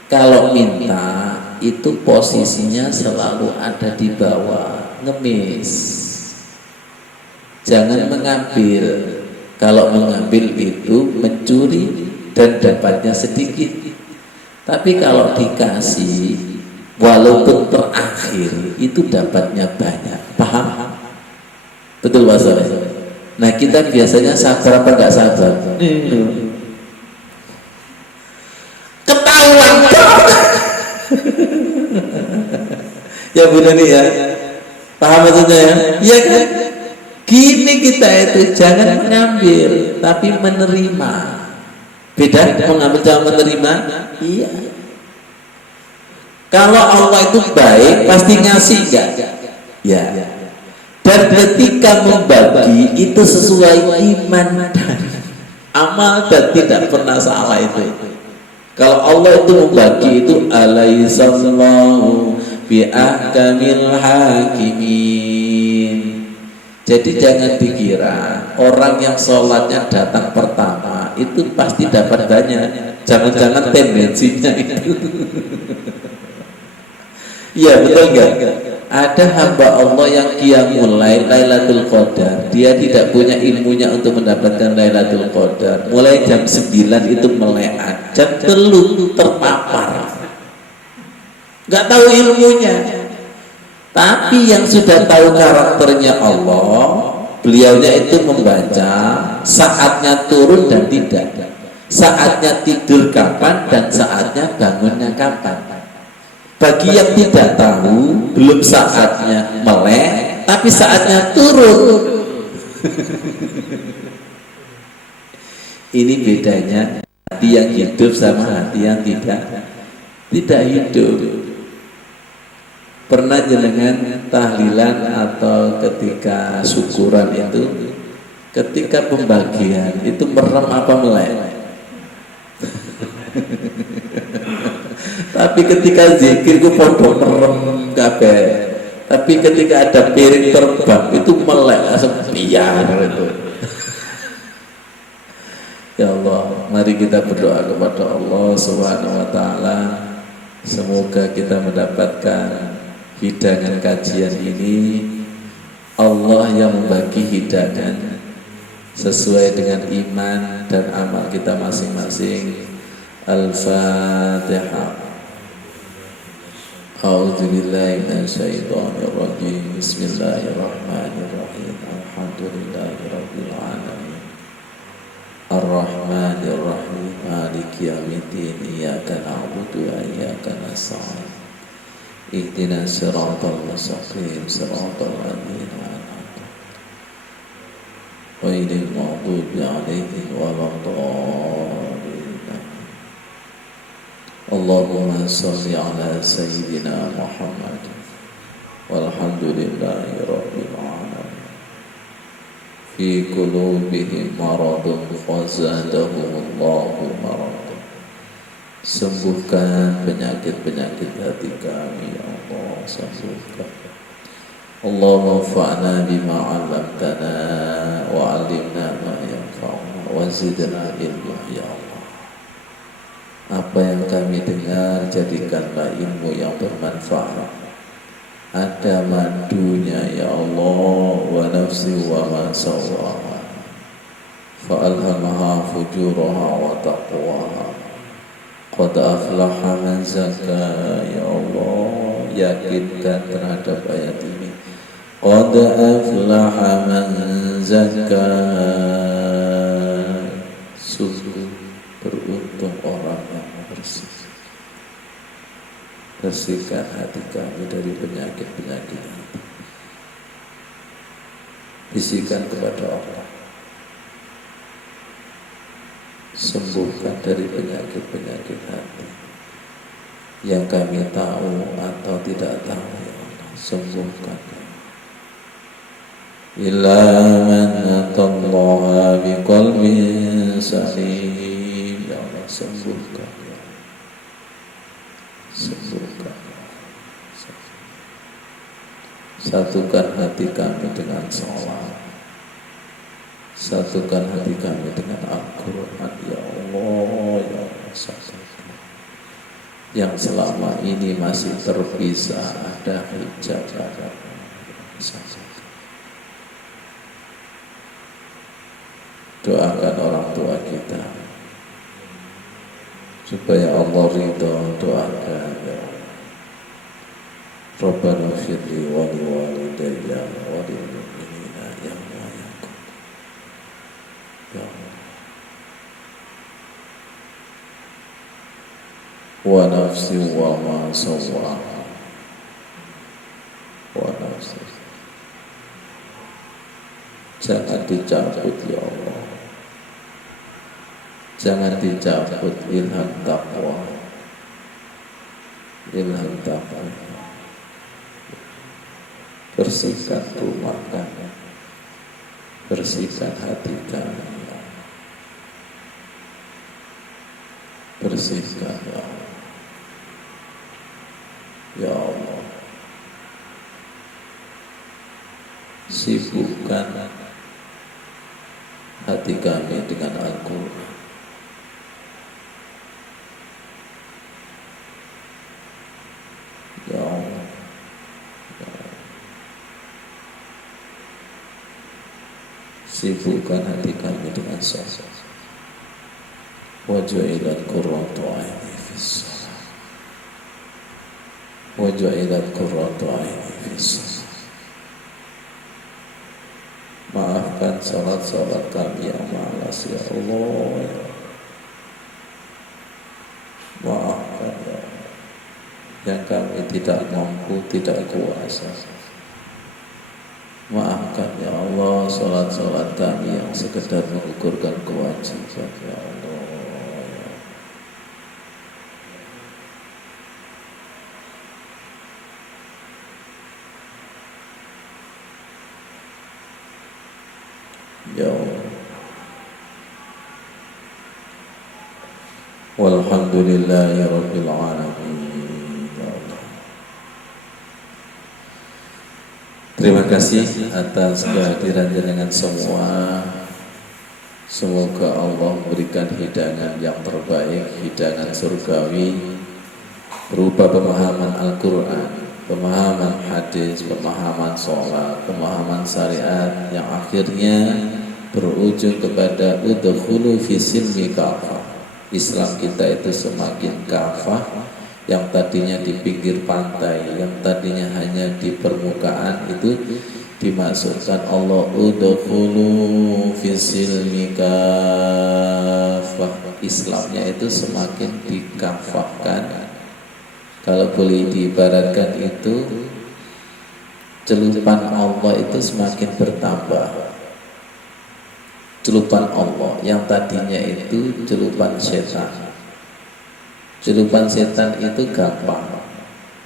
kalau minta itu posisinya selalu ada di bawah, ngemis. Jangan mengambil. Kalau mengambil itu mencuri dan dapatnya sedikit. Tapi kalau dikasih, walaupun terakhir itu dapatnya banyak. Paham? Betul Mas Soleh? Nah kita biasanya sabar apa nggak sabar? Ketahuan ya benar nih ya. Paham maksudnya ya? Iya kan? Gini kita itu jangan mengambil, tapi menerima. Beda mengambil sama menerima? Iya. Kalau Allah itu baik, pasti ngasih enggak? Ya. Dan ketika membagi itu sesuai iman dan amal dan tidak pernah salah itu. Kalau Allah itu membagi itu alaihissallahu bi ahkamil hakimin. Jadi jangan dikira orang yang sholatnya datang pertama itu pasti dapat banyak. Jangan-jangan tendensinya itu. Iya betul enggak? Ada hamba Allah yang qiyamul lail Lailatul Qadar. Dia tidak punya ilmunya untuk mendapatkan Lailatul Qadar. Mulai jam 9 itu melek, jam belum terpapar. Enggak tahu ilmunya. Tapi yang sudah tahu karakternya Allah, beliaunya itu membaca saatnya turun dan tidak. Saatnya tidur kapan dan saatnya bangunnya kapan. Bagi yang tidak tahu, belum saatnya melek, tapi saatnya turun. Ini bedanya hati yang hidup sama hati yang tidak hidup. Pernah jenengan tahlilan atau ketika syukuran itu, ketika pembagian itu merem apa melek? Tapi ketika zikir ku podo merem kabeh. Tapi ketika ada piring terbang itu melek sepiar itu. Ya Allah, mari kita berdoa kepada Allah Subhanahu wa taala. Semoga kita mendapatkan hidangan kajian ini. Allah yang membagi hidangan sesuai dengan iman dan amal kita masing-masing. Al-Fatihah. A'udzu billahi minasyaitonir rajim. Bismillahirrahmanirrahim. Alhamdulillahirabbil alamin. Ar-Rahmanir Rahim. Maliki yaumiddin. Iyyaka na'budu wa iyyaka nasta'in. Ihdinas siratal mustaqim. Siratal ladzina an'amta 'alaihim ghairil maghdubi 'alaihim waladdallin. Allahumma sholli ala sayyidina Muhammad walhamdulillahi rabbil alamin. Fi qulubihim maradun fazadahumullahu maradun. Sembuhkan penyakit-penyakit hati kami ya Allah, sembuhkan. Allahumma fa'na bima 'allamtana wa 'allimna ma yanfa'una wa zidna ilma ya Allah. Apa yang kami dengar jadikanlah ilmu yang bermanfaat. Ada madunya ya Allah, wa nafsi wa ma sawwaha fa alhamaha fujuraha wa taqwaha Qad aflaha man zakka. Ya Allah, yakinkan terhadap ayat ini. Qad aflaha man zakka. Sungguh beruntung orang yang bersih. Bersihkan hati kami dari penyakit-penyakit hati. Bisikan kepada Allah, sembuhkan dari penyakit-penyakit hati yang kami tahu atau tidak tahu. Ya Allah, sembuhkan. Illa man atallaha biqalbin salim. Ya Allah, sembuhkan. Ya Allah, sembuhkan. Satukan hati kami dengan sholat, satukan hati kami dengan Al-Quran. Ya Allah, ya Allah, satukan. Yang selama ini masih terpisah, ada hijab, ada satukan. Doakan orang tua kita supaya Allah ridho. Doakan ya Allah. Rabbana firli wa liwalidayya wa lil mu'minina yawma yaqum. Ya Allah. Wa nafsi wa ma sawwaha. Wa nafsi. Jangan dicabut ya Allah. Jangan dicabut ilham taqwa. Ilham taqwa. Bersihkan rumah kami, bersihkan hati kami, bersihkan ya Allah. Ya Allah, sibukkan hati kami dengan Al-Quran. Ya Allah, sibukkan hati kami dengan sholat. Wa ju'ilat qurratu 'aini fis shalah. Wa ju'ilat qurratu 'aini fis shalah. Maafkan salat-salat kami yang malas ya Allah. Maafkan ya Allah, yang kami tidak mampu, tidak kuasa. Maafkan ya Allah salat-salat kami yang sekedar mengukurkan kewajiban ya Allah. Ya Allah. Walhamdulillahi rabbil alamin. Ya Allah. Terima kasih atas kehadiran jenengan semua. Semoga Allah memberikan hidangan yang terbaik, hidangan surgawi berupa pemahaman Al-Quran, pemahaman hadis, pemahaman sholat, pemahaman syariat yang akhirnya berujung kepada udkhulu fi silmi kafah. Islam kita itu semakin kafah. Yang tadinya di pinggir pantai, yang tadinya hanya di permukaan, itu dimasukkan Allah udkhulu fi silmi kafah. Islamnya itu semakin dikafahkan. Kalau boleh diibaratkan itu, celupan Allah itu semakin bertambah. Celupan Allah yang tadinya itu celupan setan. Celupan setan itu gampang,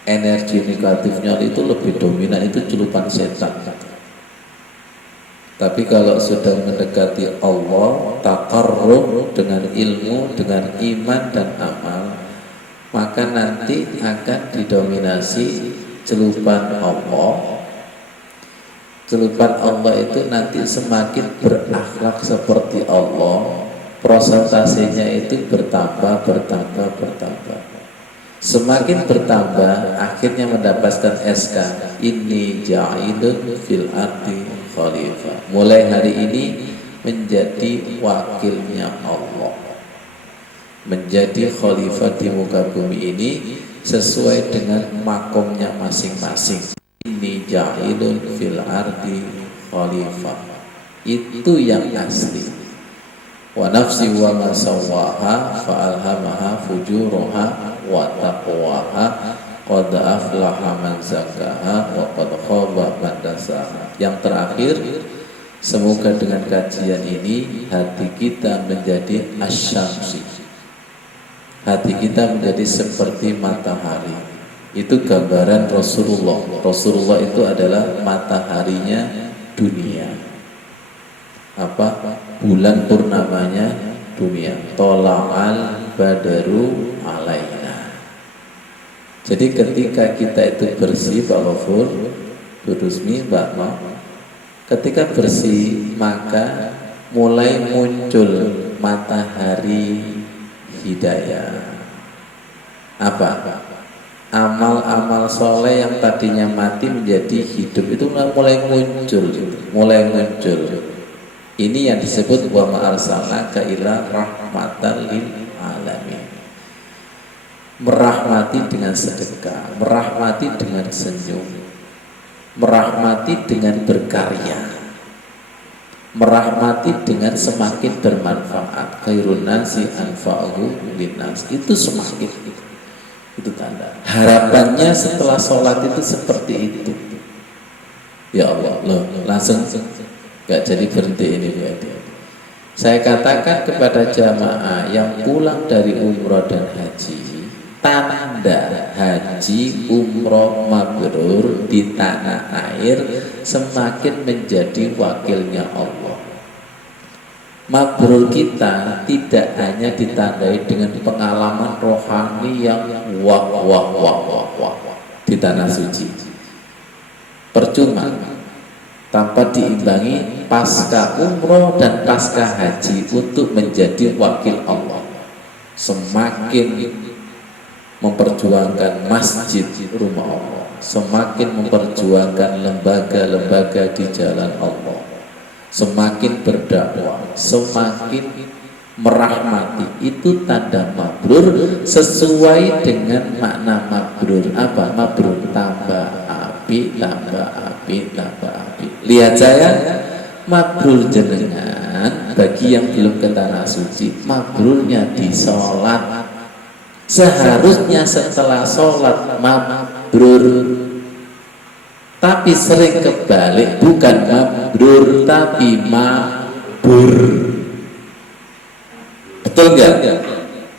energi negatifnya itu lebih dominan, itu celupan setan. Tapi kalau sudah mendekati Allah, taqarrub dengan ilmu, dengan iman dan amal, maka nanti akan didominasi celupan Allah. Celupan Allah itu nanti semakin berakhlak seperti Allah. Prosentasenya itu bertambah. Semakin bertambah, akhirnya mendapatkan SK. Inni ja'idun fil ardi khalifah. Mulai hari ini menjadi wakilnya Allah. menjadi khalifah di muka bumi ini sesuai dengan makomnya masing-masing. Ini ja'ilun fil ardi khalifah, itu yang asli. Wa nafsi wa ma sawwaha fa alhamaha fujuraha wa taqwaha qad aflaha man zakkaha wa qad khaba man dassaha. Yang terakhir, semoga dengan kajian ini hati kita menjadi asyamsi, hati kita menjadi seperti matahari. Itu gambaran Rasulullah. Rasulullah itu adalah mataharinya dunia. Apa? Bulan purnamanya dunia. Tola'al badaru alaina. Jadi ketika kita itu bersih, Pak Ghafur, Bu Rusmi, Mbak Ma, ketika bersih maka mulai muncul matahari hidayah. Apa? Amal-amal soleh yang tadinya mati menjadi hidup itu mulai muncul. Ini yang disebut wa ma arsalnaka illa rahmatan lil alamin. Merahmati dengan sedekah, merahmati dengan senyum, merahmati dengan berkarya, merahmati dengan semakin bermanfaat. Khairun nasi anfa'uhu linnas. Itu semakin, itu tanda. Harapannya setelah sholat itu seperti itu. Ya Allah, loh, langsung gak jadi berhenti ini. Saya katakan kepada jamaah yang pulang dari umroh dan haji, tanda haji umroh mabrur di tanah air semakin menjadi wakilnya Allah. Mabrur kita tidak hanya ditandai dengan pengalaman rohani yang wah di tanah suci, percuma tanpa diimbangi pasca umroh dan pasca haji untuk menjadi wakil Allah. Semakin memperjuangkan masjid rumah Allah, semakin memperjuangkan lembaga-lembaga di jalan Allah, semakin berdakwah, semakin merahmati. Itu tanda mabrur sesuai dengan makna mabrur. Apa? Mabrur tambah api, tambah api, tambah api. Lihat saya, mabrur jenengan bagi yang belum ke tanah suci, mabrurnya di sholat. Seharusnya setelah sholat mabrur, tapi sering kebalik, bukan mabrur tapi mabur. Betul nggak?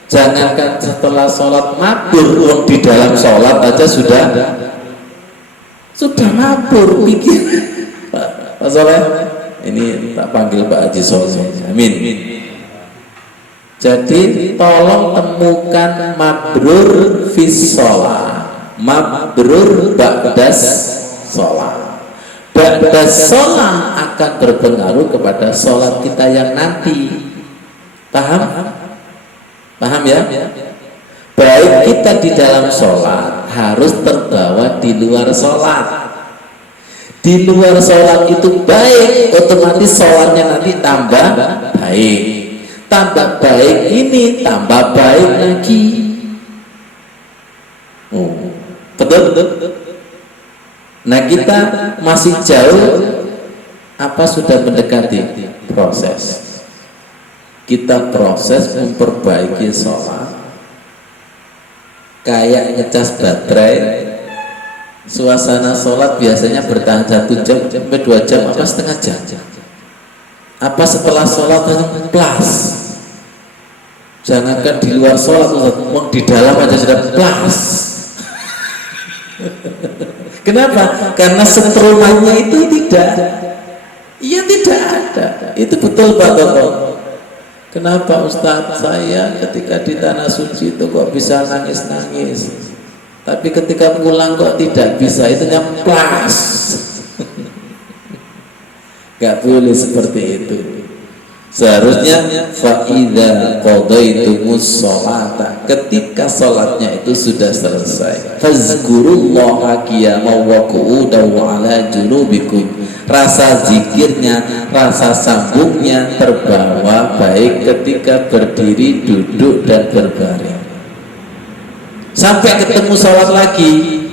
Jangankan setelah sholat mabur, di dalam sholat aja sudah mabur. Pikir Pak Soleh, ini tak panggil Pak Haji Soleh. Amin. Jadi tolong temukan mabrur fis sholat, mabrur ba'das sholat. Ba'das sholat akan berpengaruh kepada sholat kita yang nanti. Paham? Paham ya? Baik kita di dalam sholat harus terbawa di luar sholat. Di luar sholat itu baik, otomatis sholatnya nanti tambah baik. Tambah baik ini, tambah baik lagi. Betul? Nah kita masih jauh. Apa sudah mendekati proses? Kita proses memperbaiki sholat. Kayak ngecas baterai. Suasana sholat biasanya bertahan 1 jam sampai 2 jam, apa setengah jam. Apa setelah sholat plus? Jangankan di luar sholat, di dalam aja sudah plus. Kenapa? Karena seterumannya itu tidak. Iya, tidak ada. Itu betul Pak Toto. Kenapa Ustadz saya ketika di tanah suci itu kok bisa nangis-nangis, tapi ketika pulang kok tidak bisa? Itu nyemplas. Gak boleh seperti itu. Seharusnya fa idza qadaitumus sholata, ketika sholatnya itu sudah selesai, fazkurullaha qiyaman wa qu'udan wa ala junubikum. Rasa zikirnya, rasa sambungnya terbawa baik ketika berdiri, duduk dan berbaring. Sampai ketemu sholat lagi,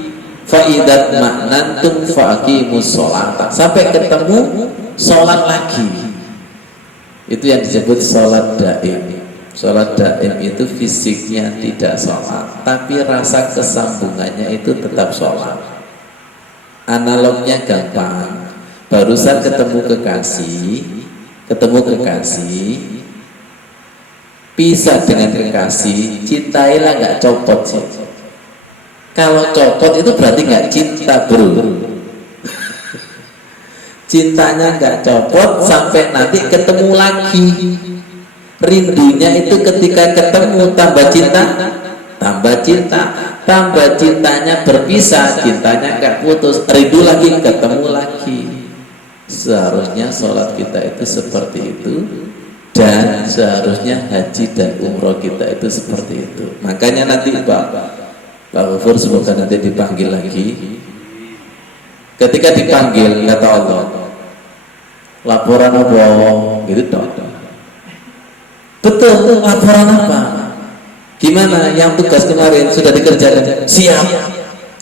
fa idza ma'nantum faqimus sholata. Sampai ketemu sholat lagi. Itu yang disebut sholat daim. Sholat daim itu fisiknya tidak sholat, tapi rasa kesambungannya itu tetap sholat. Analognya gampang. Barusan ketemu kekasih, pisah dengan kekasih, cintailah, nggak copot sih. Kalau copot itu berarti nggak cinta, bro. Cintanya nggak copot sampai nanti ketemu lagi. Rindunya itu ketika ketemu tambah cinta, tambah cintanya berpisah, cintanya nggak putus, rindu lagi, ketemu lagi. Seharusnya sholat kita itu seperti itu, dan seharusnya haji dan umroh kita itu seperti itu. Makanya nanti Pak Ghafur semoga nanti dipanggil lagi. Ketika dipanggil, kata Allah, laporan apa? Gitu dong. Betul, laporan apa? Gimana? Yang tugas kemarin sudah dikerjakan? Siap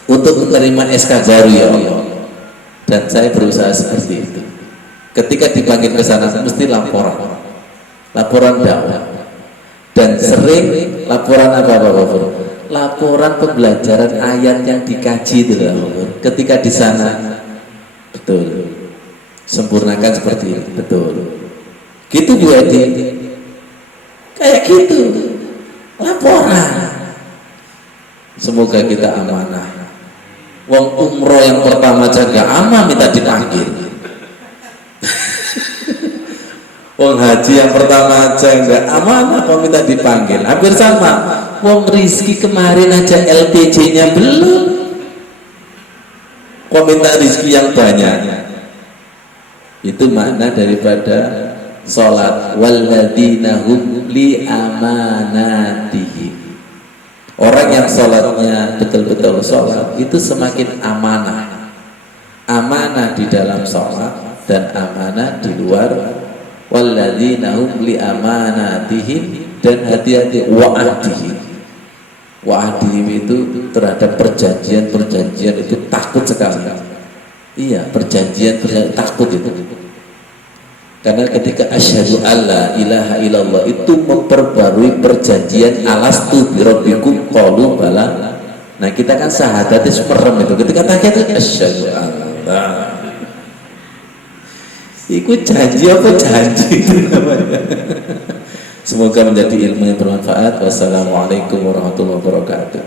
untuk menerima SK baru ya Allah. Dan saya berusaha seperti itu. Ketika dipanggil ke sana, mesti laporan dakwah. Dan sering laporan apa Bapak? Laporan pembelajaran ayat yang dikaji itu loh. Ketika di sana, betul, sempurnakan seperti itu, betul. Gitu Bu Edi, kayak gitu, laporan. Semoga kita amanah. Wong umroh yang pertama jaga aman minta dipanggil. Wong haji yang pertama aja enggak amanah kok minta dipanggil. Hampir sama. Wong rizki kemarin aja LPG-nya belum, kok minta rizki yang banyak. Itu makna daripada sholat. Walladzina hum li amanatihim. Orang yang sholatnya betul-betul sholat itu semakin amanah. Amanah di dalam sholat dan amanah di luar. Walladzina hum li amanatihim, dan hati-hati wa'adihim. Wa'adihim itu terhadap perjanjian itu takut sekali. Iya, perjanjian takut itu. Karena ketika asyhadu alla ilaha illallah itu memperbarui perjanjian alastu birabbikum qalu bala. Nah, kita kan syahadatnya merem itu. Ketika tanya itu asyhadu alla. Iku janji apa janji itu namanya. Semoga menjadi ilmu yang bermanfaat. Wassalamualaikum warahmatullahi wabarakatuh.